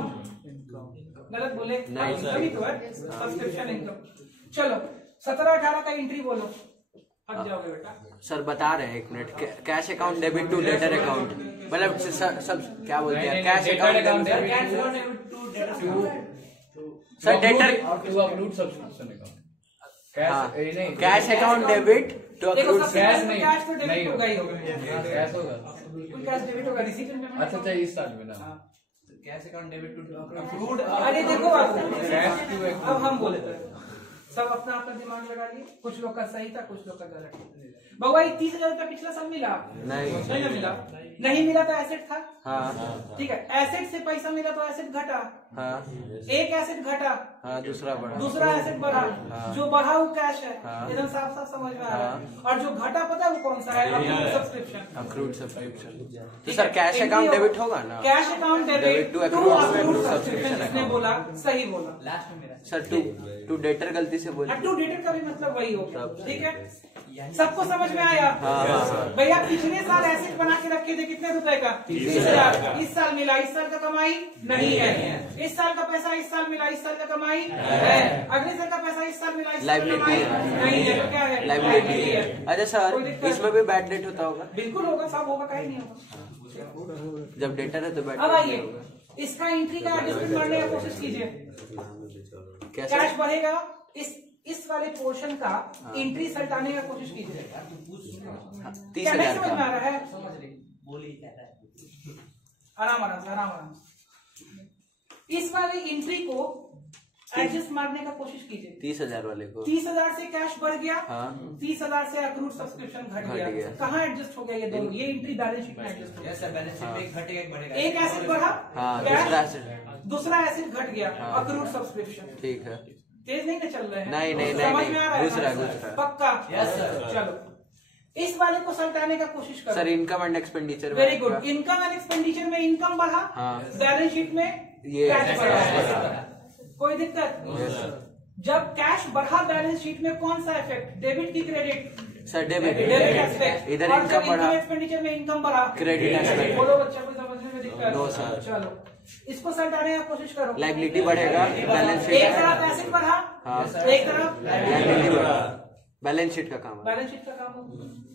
गलत बोले? नहीं। सही तो है, सब्सक्रिप्शन इनकम। चलो 17-18 का एंट्री बोलो। हट जाओगे बेटा। सर बता रहे हैं, एक minute. Cash account debit to debtor account, मतलब सब क्या बोलते हैं? Cash account cash account debit to debtor sir debtor, to upload subscription account. Cash account debit to देखो, अकाउंट। सबसे कैश पहले नहीं, कैश तो डेबिट नहीं होगा ही होगा। कैश होगा। बिल्कुल कैश डेबिट होगा, रिसीट पेमेंट। अच्छा, इस साल में ना cash account debit to approved. अरे देखो बाबू, कैश टू अब हम बोलते हैं, सब अपना अपना दिमाग लगा लिए। कुछ लोग का सही था, कुछ लोग का गलत। बउआ, 30,000 रुपया पिछला साल मिला? नहीं ना मिला। नहीं मिला तो एसेट था। हाँ ठीक है, एसेट से पैसा मिला तो एसेट घटा। हाँ एक एसेट घटा, हाँ, दूसरा बढ़ा, दूसरा एसेट बढ़ा। हाँ। जो बढ़ा वो कैश है। हाँ। एकदम साफ साफ समझ में आ रहा है। हाँ। और जो घटा पता है वो कौन सा है? Accrued subscription. Accrued subscription. तो सर कैश अकाउंट डेबिट होगा ना? Cash account debit to accrued subscription. इसने बोला, सही बोला। लास्ट में मेरा सर टू डेटर गलती से बोल। टू डेटर का भी मतलब वही हो गया। ठीक है, सबको समझ में आया? हाँ। भैया पिछले साल एसेट बना के रखे थे कितने रुपए का? 30,000। इस साल मिला, इस साल का कमाई नहीं है। इस साल का पैसा इस साल मिला, इस साल का कमाई है। अगले साल का पैसा इस साल मिला, इस साल का कमाई नहीं है। तो क्या है? लाइबिलिटी है। अच्छा सर, इसमें भी बैड डेट होता होगा? बिल्कुल होगा, सब होगा, कहीं नहीं होगा। जब डेटर है तो बैड अब डेट आइए, होगा। इसका एंट्री का एडजस्टमेंट करने की कोशिश कीजिए। कैसे? कैश बढ़ेगा, इस वाले पोर्शन का एंट्री सल्टाने का कोशिश कीजिए। 30,000 क्या समझ में आ का। रहा है? बोली क्या है? आराम आराम से, आराम आराम से। इस वाले एंट्री को एडजस्ट मारने का कोशिश कीजिए। 30,000 वाले को 30,000 से कैश बढ़ गया। हाँ। 30,000 से अक्रूड सब्सक्रिप्शन घट गया। कहाँ एडजस्ट हो गया? ये दोनों, ये एंट्री बैलेंस शीट में एडजस्ट हो गया। यस सर, बैलेंस शीट में एक घटेगा एक बढ़ेगा। एक एसेट बढ़ा, हाँ, कैश, दूसरा asset। एसेट घट गया, हाँ। Accrued subscription. ठीक है। तेज नहीं ना चल रहे हैं? नहीं, नहीं, समझ नहीं, में आ रहा है? दूसरा। पक्का? Yes, sir. चलो इस वाले को सल्टाने का कोशिश करो। Sir income and expenditure. Very good. Income and expenditure में इनकम बढ़ा, हाँ। बैलेंस शीट में ये कैश बढ़ा। कोई दिक्कत? जब कैश बढ़ा बैलेंस शीट में, कौन सा इफेक्ट? डेबिट की credit? Sir debit. Debit aspect. इधर और इनकम जब बढ़ा, एक्सपेंडिचर में इनकम बढ़ा, क्रेडिट एस्पेक्ट। बोलो बच्चा, को समझने में दिक्कत? No sir. चलो इसको सल्टाने की कोशिश करो। लाइबिलिटी बढ़ेगा, बैलेंस शीट। एक तरफ एसेट बढ़ा, हाँ। एक तरफ लाइबिलिटी बढ़ा, बैलेंस शीट का काम है। बैलेंस शीट का काम हो।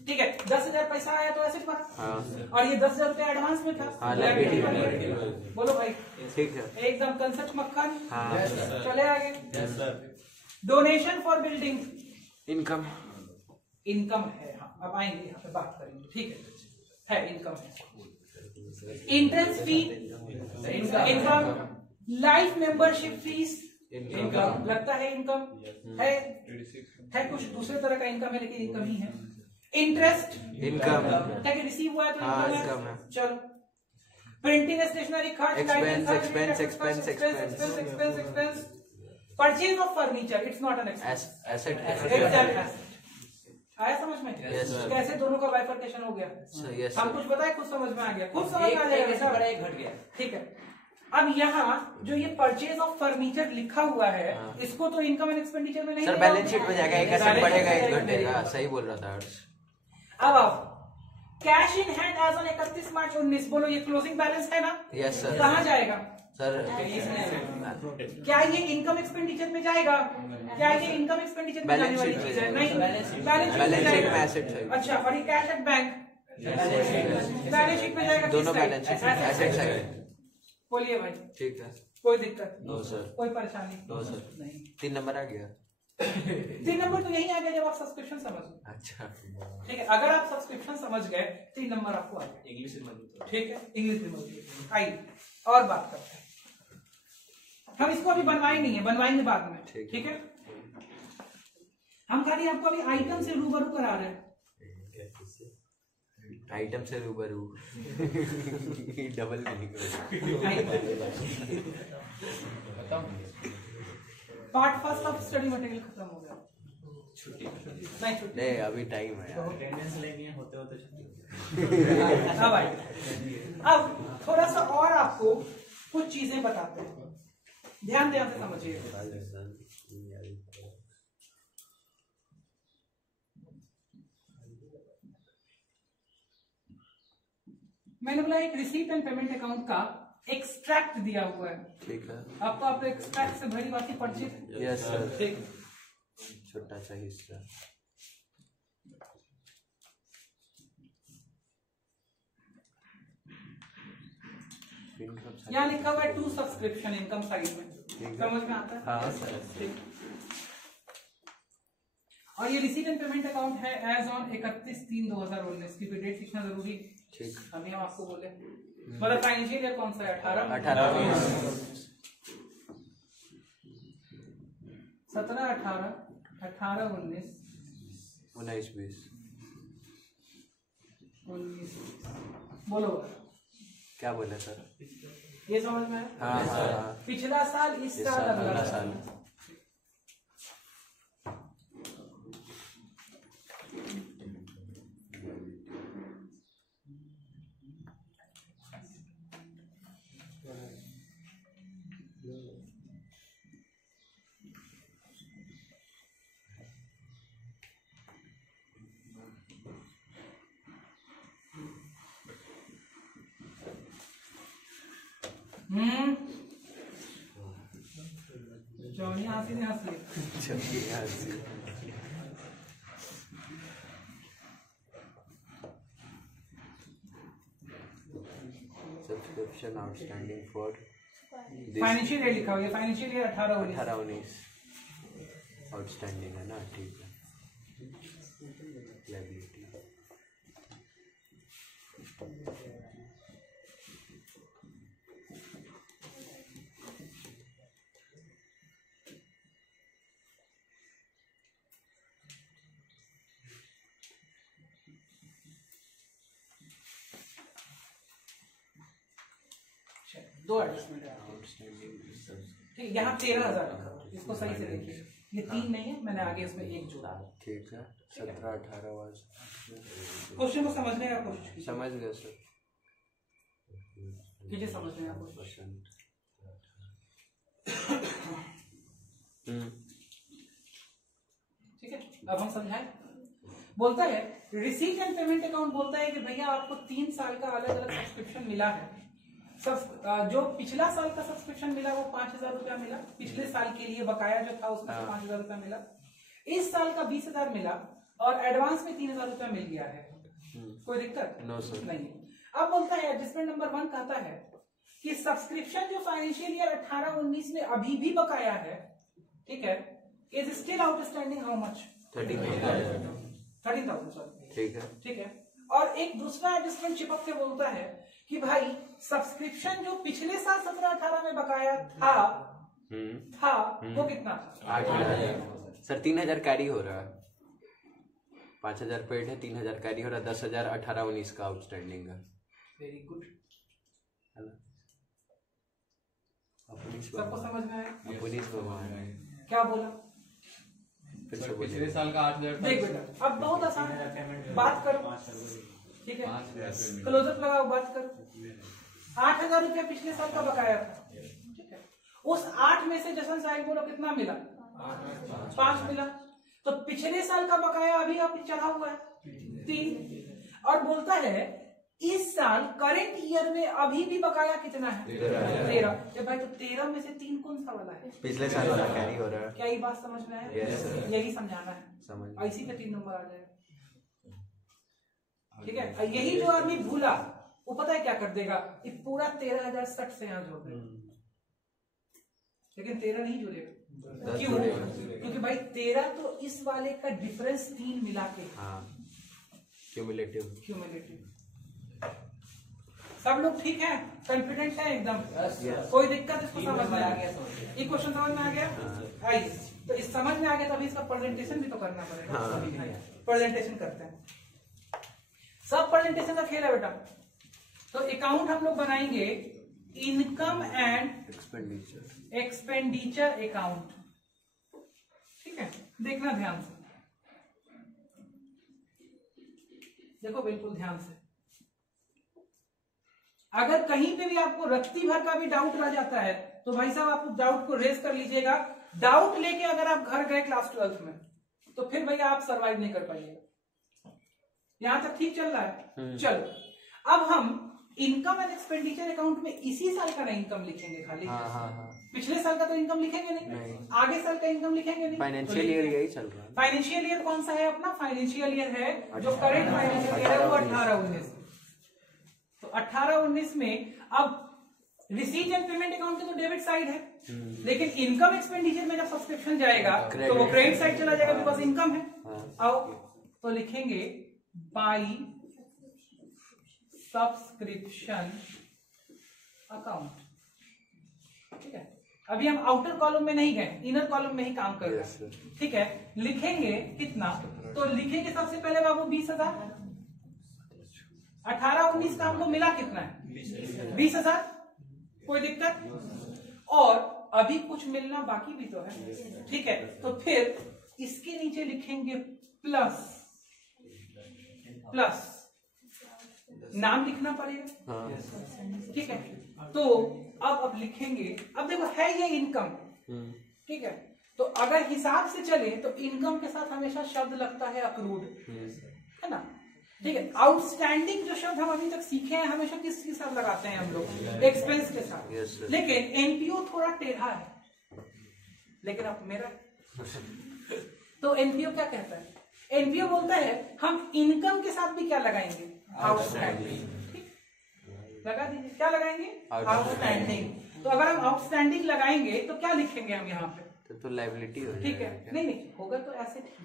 ठीक है, 10,000 पैसा आया तो एसेट बढ़ा, हाँ और ये 10,000 रुपया एडवांस में था। हाँ, लायबिलिटी liability बढ़ी। बोलो भाई, ठीक है। एकदम कंसेप्ट मक्खन। हाँ चले आगे। Donation for building income. Income है। हाँ, अब आएंगे यहाँ पे बात करेंगे। ठीक है इनकम है। Entrance fee income, life membership fees income. लगता है इनकम है कुछ दूसरे तरह का इनकम है, लेकिन इनकम ही है। Interest income. ताकि रिसीव हुआ है तो हाँ, इनकम income है। है। चलो, प्रिंटिंग स्टेशनरी खर्च, expense. Purchase of furniture, it's not an asset. आया समझ में? Yes, sir. कैसे दोनों का बाइफर्केशन हो गया? यस हम कुछ बताए, खुद समझ में आ गया, खुद समझ में आ एक जाएगा। ऐसे बड़ा एक घट गया। ठीक है, अब यहाँ जो ये परचेज ऑफ फर्नीचर लिखा हुआ है, हाँ। इसको तो इनकम एंड एक्सपेंडिचर में नहीं सर लिखा बैलेंस शीट हुआ। में जाएगा, एक एसेट बढ़ेगा एक घटेगा। सही बोल रहा था हर्ष। अब आओ, cash in hand as on 31 March 19, बोलो ये क्लोजिंग बैलेंस है ना? Yes sir. कहाँ जाएगा सर क्या ये इनकम एक्सपेंडिचर में जाएगा? क्या ये इनकम एक्सपेंडिचर में जाने वाली चीज है? नहीं, बैलेंस शीट में जाएगा। अच्छा, और ये cash at bank balance sheet में जाएगा? दोनों बैलेंस शीट एसेट साइड। बोलिए भाई। ठीक है। कोई दिक्कत? No sir. कोई परेशानी? No sir. नहीं। 3 नंबर आ गया। 3 नंबर तो यही आ गया जब आप सब्सक्रिप्शन समझ गए। अच्छा ठीक है, अगर आप सब्सक्रिप्शन समझ गए 3 नंबर आपको आ गया। इंग्लिश में मत। ठीक है, इंग्लिश में बोलिए। आइए और बात करते हैं। हम इसको अभी बनवाए नहीं है, बनवाएंगे बाद में। ठीक है, हम खाली आपको अभी आइटम से रूबरू करा रहे हैं। आइटम से रूबरू double meaning. Part first of study material खत्म हो गया। छुट्टी नहीं छुट्टी नहीं, अभी टाइम है यार। अटेंडेंस लेनी है, होते होते छुट्टी। हाँ भाई, अब थोड़ा सा और आपको कुछ चीजें बताते हैं, ध्यान से समझिए। मैंने बोला एक रिसीट एंड पेमेंट अकाउंट का एक्सट्रैक्ट दिया हुआ है। ठीक है। आपको आप एक्सट्रैक्ट से भली बात परिचित? Yes sir. ठीक, छोटा सा हिस्सा। यहाँ लिखा हुआ है टू सब्सक्रिप्शन इनकम साइड में, समझ में आता है? हाँ सर। ठीक। और ये रिसीट एंड पेमेंट अकाउंट है एज ऑन 31/3/2019 की डेट लिखना जरूरी। ठीक। अभी हम आपको बोले मतलब फाइनेंशियल ईयर कौन सा है? 18 17 18 18 19 19 20 19 बोलो। क्या बोले सर? ये समझ में है? हाँ हाँ। पिछला साल, इस साल, अगला साल। जॉनी हंसी ने हंस ली। Subscription outstanding for financial year लिखा हुआ है, फाइनेंशियल ईयर 18-19 आउटस्टैंडिंग है ना? ठीक है। लायबिलिटी दो एडजस्टमेंट है। ठीक, यहाँ 13,000 लिखा हुआ है, इसको सही से देखिए। ये 3 नहीं है, मैंने आगे इसमें 1 जोड़ा। ठीक है। 17 18 वर्ष। क्वेश्चन को समझने का कोशिश कीजिए। समझ गए सर। कीजिए समझने का कोशिश। ठीक है, अब हम समझाएं। बोलता है रिसीट एंड पेमेंट अकाउंट बोलता है कि भैया आपको 3 साल का अलग अलग सब्सक्रिप्शन मिला है। जो पिछला साल का सब्सक्रिप्शन मिला वो 5,000 रुपया मिला, पिछले साल के लिए बकाया जो था उसमें 5,000 रुपया मिला। इस साल का 20,000 मिला और एडवांस में 3,000 रुपया मिल गया है। कोई दिक्कत? No sir. नहीं। अब बोलता है एडजस्टमेंट नंबर 1 कहता है कि सब्सक्रिप्शन जो फाइनेंशियल ईयर 18-19 में अभी भी बकाया है, ठीक है, is still outstanding how much? 13,000 sorry. ठीक है। ठीक है। और एक दूसरा एडजस्टमेंट चिपक के बोलता है कि भाई सब्सक्रिप्शन जो पिछले साल 17-18 में बकाया था वो कितना था? 8,000 सर। 3,000 कैरी हो रहा है। 5,000 पेड है, 3,000 कैरी हो रहा है। 10,000 18-19 का आउटस्टैंडिंग है। वेरी गुड, है ना? सबको समझ में आया? क्या बोला? पिछले साल का 8,000। देख बेटा, अब बहुत आसान है, बात करो। ठीक है, क्लोजअप लगाओ, बात करो। 8,000 रुपया पिछले साल का बकाया था, ठीक है। उस 8 में से जसन साहिब बोलो कितना मिला? 5 मिला। तो पिछले साल का बकाया अभी आप चढ़ा हुआ है 3। और बोलता है इस साल करंट ईयर में अभी भी बकाया कितना है 13। भाई तो 13 में से 3 कौन सा वाला है? पिछले साल वाला कैरी हो रहा है। क्या ये बात समझ में आया? यही समझाना है, समझ इसी पे 3 नंबर आ जाएगा। ठीक है, यही जो आदमी भूला वो पता है क्या कर देगा, ये पूरा 13,060 से यहाँ जोड़ देगा, लेकिन 13 नहीं जुड़ेगा। क्यों? क्योंकि भाई 13 तो इस वाले का डिफरेंस 3 मिला के, क्यूमुलेटिव। सब लोग ठीक है, कॉन्फिडेंट है एकदम? कोई दिक्कत इसको समझ में आ गया? ये क्वेश्चन समझ में आ गया? आई तो इस समझ में आ गया, तभी इसका प्रेजेंटेशन भी तो करना पड़ेगा। प्रेजेंटेशन करते हैं, सब प्रेजेंटेशन का खेल है बेटा। तो अकाउंट हम लोग बनाएंगे इनकम एंड एक्सपेंडिचर अकाउंट। ठीक है, देखना ध्यान से, देखो बिल्कुल ध्यान से। अगर कहीं पे भी आपको रत्ती भर का भी डाउट रह जाता है तो भाई साहब आप उस डाउट को रेज कर लीजिएगा। डाउट लेके अगर आप घर गए क्लास 12th में तो फिर भैया आप सरवाइव नहीं कर पाइएगा। यहां तक ठीक चल रहा है? चलो अब हम इनकम एंड एक्सपेंडिचर अकाउंट में इसी साल का ना इनकम लिखेंगे खाली। पिछले साल का तो इनकम लिखेंगे नहीं। आगे साल का इनकम लिखेंगे नहीं। फाइनेंशियल ईयर यही चल रहा है। फाइनेंशियल ईयर कौन सा है अपना? फाइनेंशियल ईयर है जो करंट फाइनेंशियल ईयर है वो 18-19। तो 18-19 में अब रिसीट एंड पेमेंट अकाउंट की तो डेबिट साइड है, लेकिन इनकम एक्सपेंडिचर में जब सब्सक्रिप्शन जाएगा तो वो क्रेडिट साइड चला जाएगा, बिकॉज इनकम है। आओ तो लिखेंगे बाई सब्सक्रिप्शन अकाउंट। ठीक है, अभी हम आउटर कॉलम में नहीं गए, इनर कॉलम में ही काम कर रहे हैं। ठीक है, लिखेंगे कितना? तो लिखेंगे सबसे पहले बाबू 20,000। 18-19 का हमको मिला कितना है? 20,000। कोई दिक्कत? और अभी कुछ मिलना बाकी भी तो है। ठीक है, तो फिर इसके नीचे लिखेंगे प्लस नाम लिखना पड़ेगा। ठीक है, तो अब लिखेंगे, अब देखो है ये इनकम। ठीक है, तो अगर हिसाब से चले तो इनकम के साथ हमेशा शब्द लगता है अक्रूड, है ना? ठीक है, आउटस्टैंडिंग जो शब्द हम अभी तक सीखे हैं हमेशा किसके साथ लगाते हैं हम लोग? एक्सपेंस के साथ। लेकिन एनपीओ थोड़ा टेढ़ा है, लेकिन अब मेरा तो एनपीओ क्या कहता है? एनपीओ बोलता है हम इनकम के साथ भी क्या लगाएंगे? आउटस्टैंडिंग। ठीक, लगा दीजिए, क्या लगाएंगे? आउटस्टैंडिंग। तो अगर हम आउटस्टैंडिंग लगाएंगे तो क्या लिखेंगे हम यहाँ पे? तो लायबिलिटी हो। ठीक है, नहीं होगा तो ऐसे ठीक।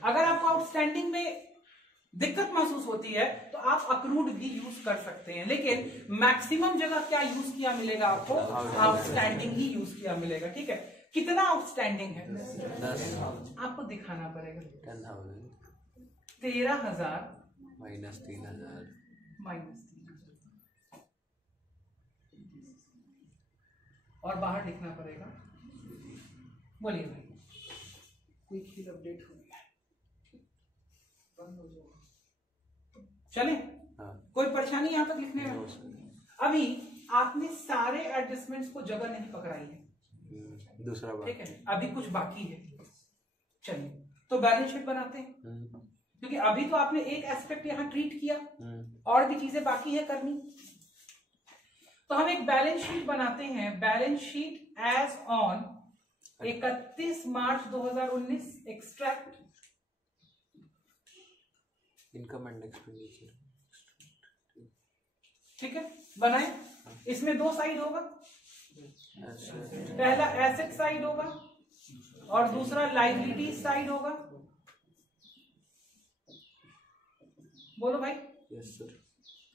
अगर आपको आउटस्टैंडिंग में दिक्कत महसूस होती है तो आप अक्रूड भी यूज कर सकते हैं, लेकिन मैक्सिमम जगह क्या यूज किया मिलेगा आपको? आउटस्टैंडिंग ही यूज किया मिलेगा। ठीक है, कितना आउटस्टैंडिंग है? 10। आपको दिखाना पड़ेगा 13,000 माइनस 3,000 और बाहर लिखना पड़ेगा। बोलिए भाई, कोई चीज अपडेट हो गया? चले? कोई परेशानी यहां तक लिखने में? अभी आपने सारे एडजस्टमेंट्स को जगह नहीं पकड़ाई है, दूसरा बात। ठीक है, अभी कुछ बाकी है। चलिए तो बैलेंस शीट बनाते हैं, क्योंकि अभी तो आपने एक एस्पेक्ट यहाँ ट्रीट किया, और भी चीजें बाकी है करनी। तो हम एक बैलेंस शीट बनाते हैं। Balance sheet as on 31 March 2019। Extract income and expenditure. ठीक है, बनाए। इसमें 2 साइड होगा, पहला एसेट साइड होगा और दूसरा लायबिलिटी साइड होगा। बोलो भाई। Yes sir.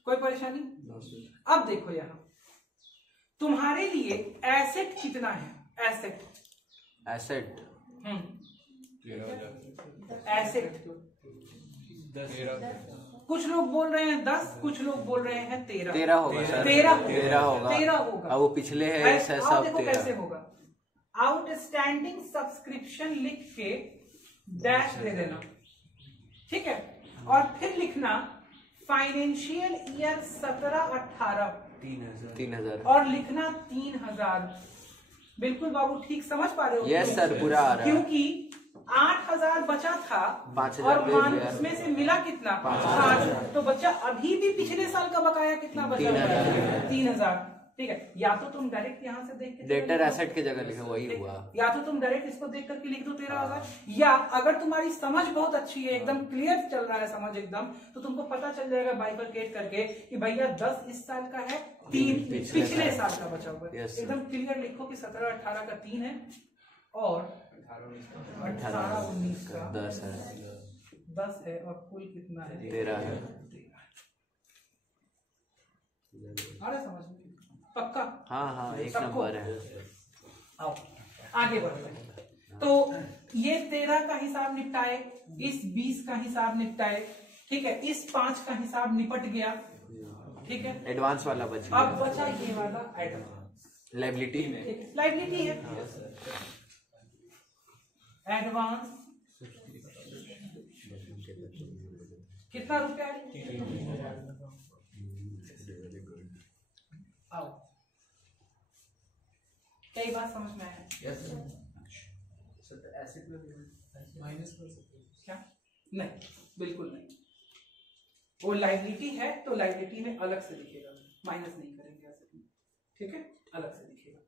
कोई परेशानी? No sir. अब देखो यहां तुम्हारे लिए एसेट कितना है? एसेट एसेट कुछ लोग बोल रहे हैं 10, कुछ लोग बोल रहे हैं 13। 13 होगा सर। 13 होगा। अब वो पिछले है सब। देखो कैसे होगा। आउटस्टैंडिंग सब्सक्रिप्शन लिख के डैश दे देना, ठीक है, और फिर लिखना फाइनेंशियल ईयर 17-18 3,000 और लिखना 3,000। बिल्कुल बाबू ठीक समझ पा रहे हो? यस सर, पूरा आ रहा है। क्योंकि 8 8,000 बचा था 5,000 और दे दिया। उसमें से मिला कितना 5, तो बच्चा अभी भी पिछले साल का बकाया कितना बचा हुआ है 3,000। ठीक है, या तो तुम डायरेक्ट यहाँ से देख के डेटर एसेट की जगह लिखा वही हुआ। या तो तुम डायरेक्ट इसको देख करके लिख दो 13,000, या अगर तुम्हारी समझ बहुत अच्छी है, एकदम क्लियर चल रहा है समझ एकदम, तो तुमको पता चल जाएगा बाइफरकेट करके कि भैया 10 इस साल का है, 3 पिछले साल का बचा हुआ है। एकदम क्लियर लिखो कि 17-18 का 3 है और 18-19 का 10 है, 10 है और कुल कितना है 13 है। अरे समझ में पक्का? हाँ एक सबको? नंबर है। आओ आगे बढ़ते हैं। तो ये 13 का हिसाब निपटाए, इस 20 का हिसाब निपटाए, ठीक है, इस 5 का हिसाब निपट गया, ठीक है। एडवांस वाला बच अब गया, बचा ये वाला एडवांस, लायबिलिटी। लायबिलिटी है एडवांस कितना रुपया है? आओ कई बात समझ में आया? माइनस कर सकते हैं क्या? नहीं, बिल्कुल नहीं। वो लायबिलिटी है तो लायबिलिटी में अलग से दिखेगा, माइनस नहीं करेंगे एसेट में, ठीक है, अलग से दिखेगा।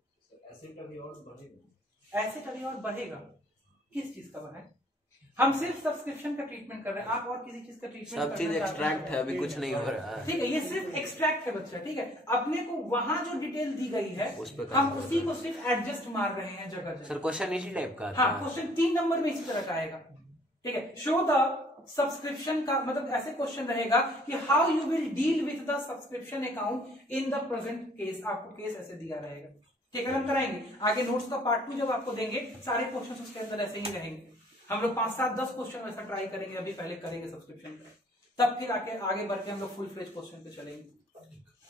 एसेट अभी और बढ़ेगा, एसेट अभी और बढ़ेगा। किस चीज का बढ़ा है? हम सिर्फ सब्सक्रिप्शन का ट्रीटमेंट कर रहे हैं, आप और किसी चीज का ट्रीटमेंट सब चीज एक्सट्रैक्ट है, अभी कुछ नहीं हो रहा है। ठीक है, ये सिर्फ एक्सट्रैक्ट है बच्चा, ठीक है। अपने को वहां जो डिटेल दी गई है उस पे हम उसी को सिर्फ एडजस्ट मार रहे हैं जगह जगह। सर क्वेश्चन इसी टाइप का हाँ, था। क्वेश्चन 3 नंबर में इसी तरह का आएगा, ठीक है। शो द सब्सक्रिप्शन का मतलब ऐसे क्वेश्चन रहेगा कि how you will deal with the subscription account in the present case. आपको केस ऐसे दिया रहेगा, ठीक है। हम कराएंगे आगे नोट्स का पार्ट 2 जब आपको देंगे, सारे क्वेश्चन उसके अंदर ऐसे ही रहेंगे। हम लोग 5, 7, 10 क्वेश्चन ऐसा ट्राई करेंगे, अभी पहले करेंगे सब्सक्रिप्शन का, तब फिर आगे बढ़ के हम लोग फुल फ्लेज क्वेश्चन पे चलेंगे।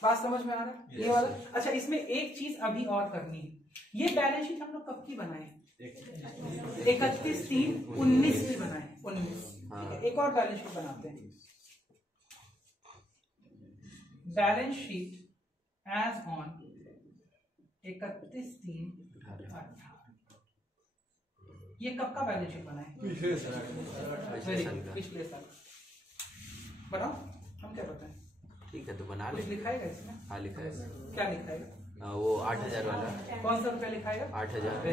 बात समझ में आ रहा है? ये वाला अच्छा, इसमें एक चीज अभी और करनी है। ये बैलेंस शीट हम लोग कब की बनाए? 31/3/19 की बनाए, 19। ठीक है, एक और बैलेंस शीट बनाते हैं। Balance sheet as on 31/3/18। ये कब का बैलेंस शीट बना है? पिछले साल। बताओ, हम क्या बताएं? ठीक है तो बना कुछ ले। लिखाएगा इसमें? हाँ लिखा है। क्या लिखाएगा? वो 8,000 वाला। कौन सा रुपया लिखाएगा? 8,000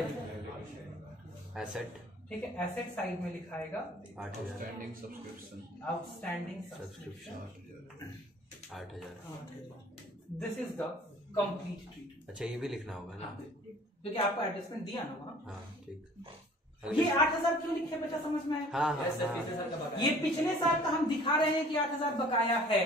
एसेट, ठीक है, एसेट साइड में लिखाएगा 8,000 standing subscription, outstanding subscription 8,000। This is the complete treatment. अच्छा ये भी लिखना होगा ना? क्योंकि आपको एडजस्टमेंट दिया ना वहाँ। हाँ ठीक। ये 8,000 क्यों लिखे बच्चा, समझ में आया? हाँ ये पिछले साल का हम दिखा रहे हैं कि 8,000 बकाया है,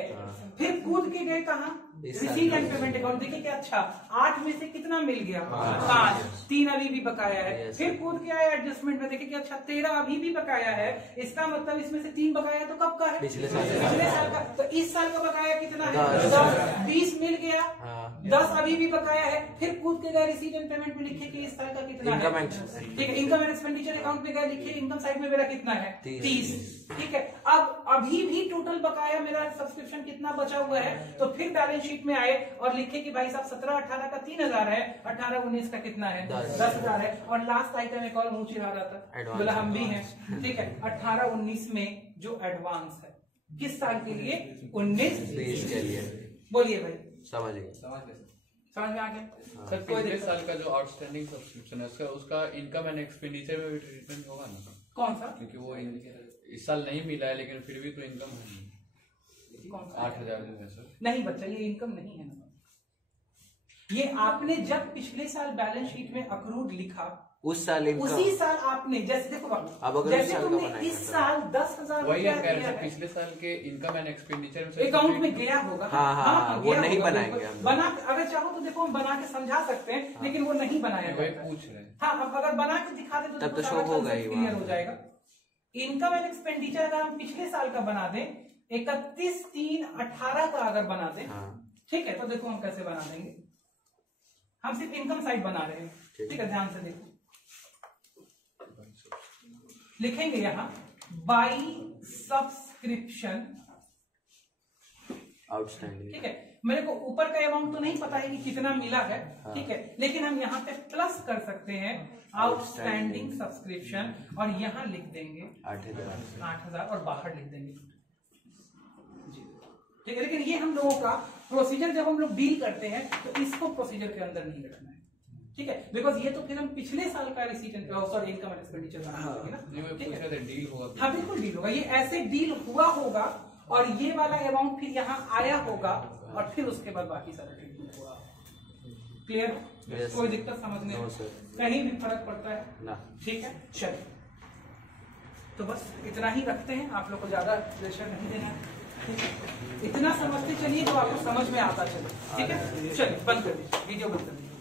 फिर कूद के गए कहाँ? Receipt and payment account. देखिए क्या अच्छा, 8 में से कितना मिल गया? 5, 3 अभी भी बकाया है। फिर कूद के आया एडजस्टमेंट में, देखिए क्या अच्छा 13 अभी भी बकाया है। इसका मतलब इसमें से 3 बकाया तो कब का है? पिछले साल का। पिछले साल का। तो इस साल का बकाया कितना है? 10। 20 मिल गया, 10 अभी भी बकाया है। फिर कूद के गए रिसीट एंड पेमेंट में, लिखे कि इस साल का कितना है? ठीक है, इनकम एंड एक्सपेंडिचर अकाउंट में गए, लिखे इनकम साइड में मेरा कितना है? 30। ठीक है, अब अभी भी टोटल बकाया मेरा सब्सक्रिप्शन कितना बचा हुआ है, तो फिर बैलेंस शीट में आए और लिखे कि भाई साहब 17-18 का 3,000 है, 18-19 का कितना है? 10,000 है। और लास्ट आइटम एक और मुंह चिढ़ा रहा था, बोला हम भी हैं, ठीक है। 18-19 में जो एडवांस है किस साल के लिए? 19-20 के लिए। बोलिए भाई, समझ गए? समझ में आ गया? सर पिछले साल का जो आउटस्टैंडिंग सब्सक्रिप्शन है उसका इनकम एंड एक्सपेंडिचर में भी ट्रीटमेंट होगा ना? कौन सा? क्योंकि वो इस साल नहीं मिला है, लेकिन फिर भी तो इनकम है। कौन सा? 8,000 जो है सर। नहीं बच्चा, ये इनकम नहीं है ना। ये आपने जब पिछले साल बैलेंस शीट में अक्रूड लिखा, उस साल इनकम, उसी साल आपने जैसे देखो अब अगर जैसे साल का तुमने बनाएंगे इस तो। साल 10,000 वही हम कह रहे दिया थे, है, पिछले साल के इनकम एंड एक्सपेंडिचर में अकाउंट में गया होगा। हाँ, वो गया नहीं होगा, बनाएंगे बिल्कुल। हम लोग। बना अगर चाहो तो देखो हम बना के समझा सकते हैं, लेकिन वो नहीं बनाया वही जाता। पूछ रहे हैं। हाँ, अब अगर बना के दिखा दे तो तब देखो तो सारा शो होगा ही क्लियर वहाँ। हो जाएगा। इनकम एंड एक्सपेंडिचर अगर हम पिछले साल का बना दें, 31/3/18 का अगर बना दें, ठीक है, तो देखो हम कैसे बना देंगे। हम सिर्फ इनकम साइड बना रहे हैं, ठीक है, ध्यान से देखो। लिखेंगे यहां बाई सब्सक्रिप्शन आउटस्टैंडिंग। ठीक है, मेरे को ऊपर का अमाउंट तो नहीं पता है कि कितना मिला है, ठीक है, लेकिन हम यहाँ पे प्लस कर सकते हैं आउटस्टैंडिंग सब्सक्रिप्शन और यहाँ लिख देंगे 8,000 और बाहर लिख देंगे जी। ठीक है, लेकिन ये हम लोगों का प्रोसीजर जब हम लोग डील करते हैं तो इसको प्रोसीजर के अंदर नहीं रखना है, ठीक है, बिकॉज ये तो फिर हम पिछले साल का receipt sorry income and expenditure बनाएंगे ना। ठीक है, डील होगा। हाँ बिल्कुल डील होगा, ये ऐसे डील हुआ होगा और ये वाला अमाउंट फिर यहाँ आया होगा और फिर उसके बाद बाकी सारा ट्रीटमेंट होगा। क्लियर? कोई दिक्कत समझने में कहीं भी फर्क पड़ता है ना? ठीक है, चलिए तो बस इतना ही रखते हैं, आप लोग को ज्यादा प्रेशर नहीं देना है, ठीक है? इतना समझते चलिए तो आपको समझ में आता चले, ठीक है? चलिए बंद कर दीजिए, वीडियो बंद कर दीजिए।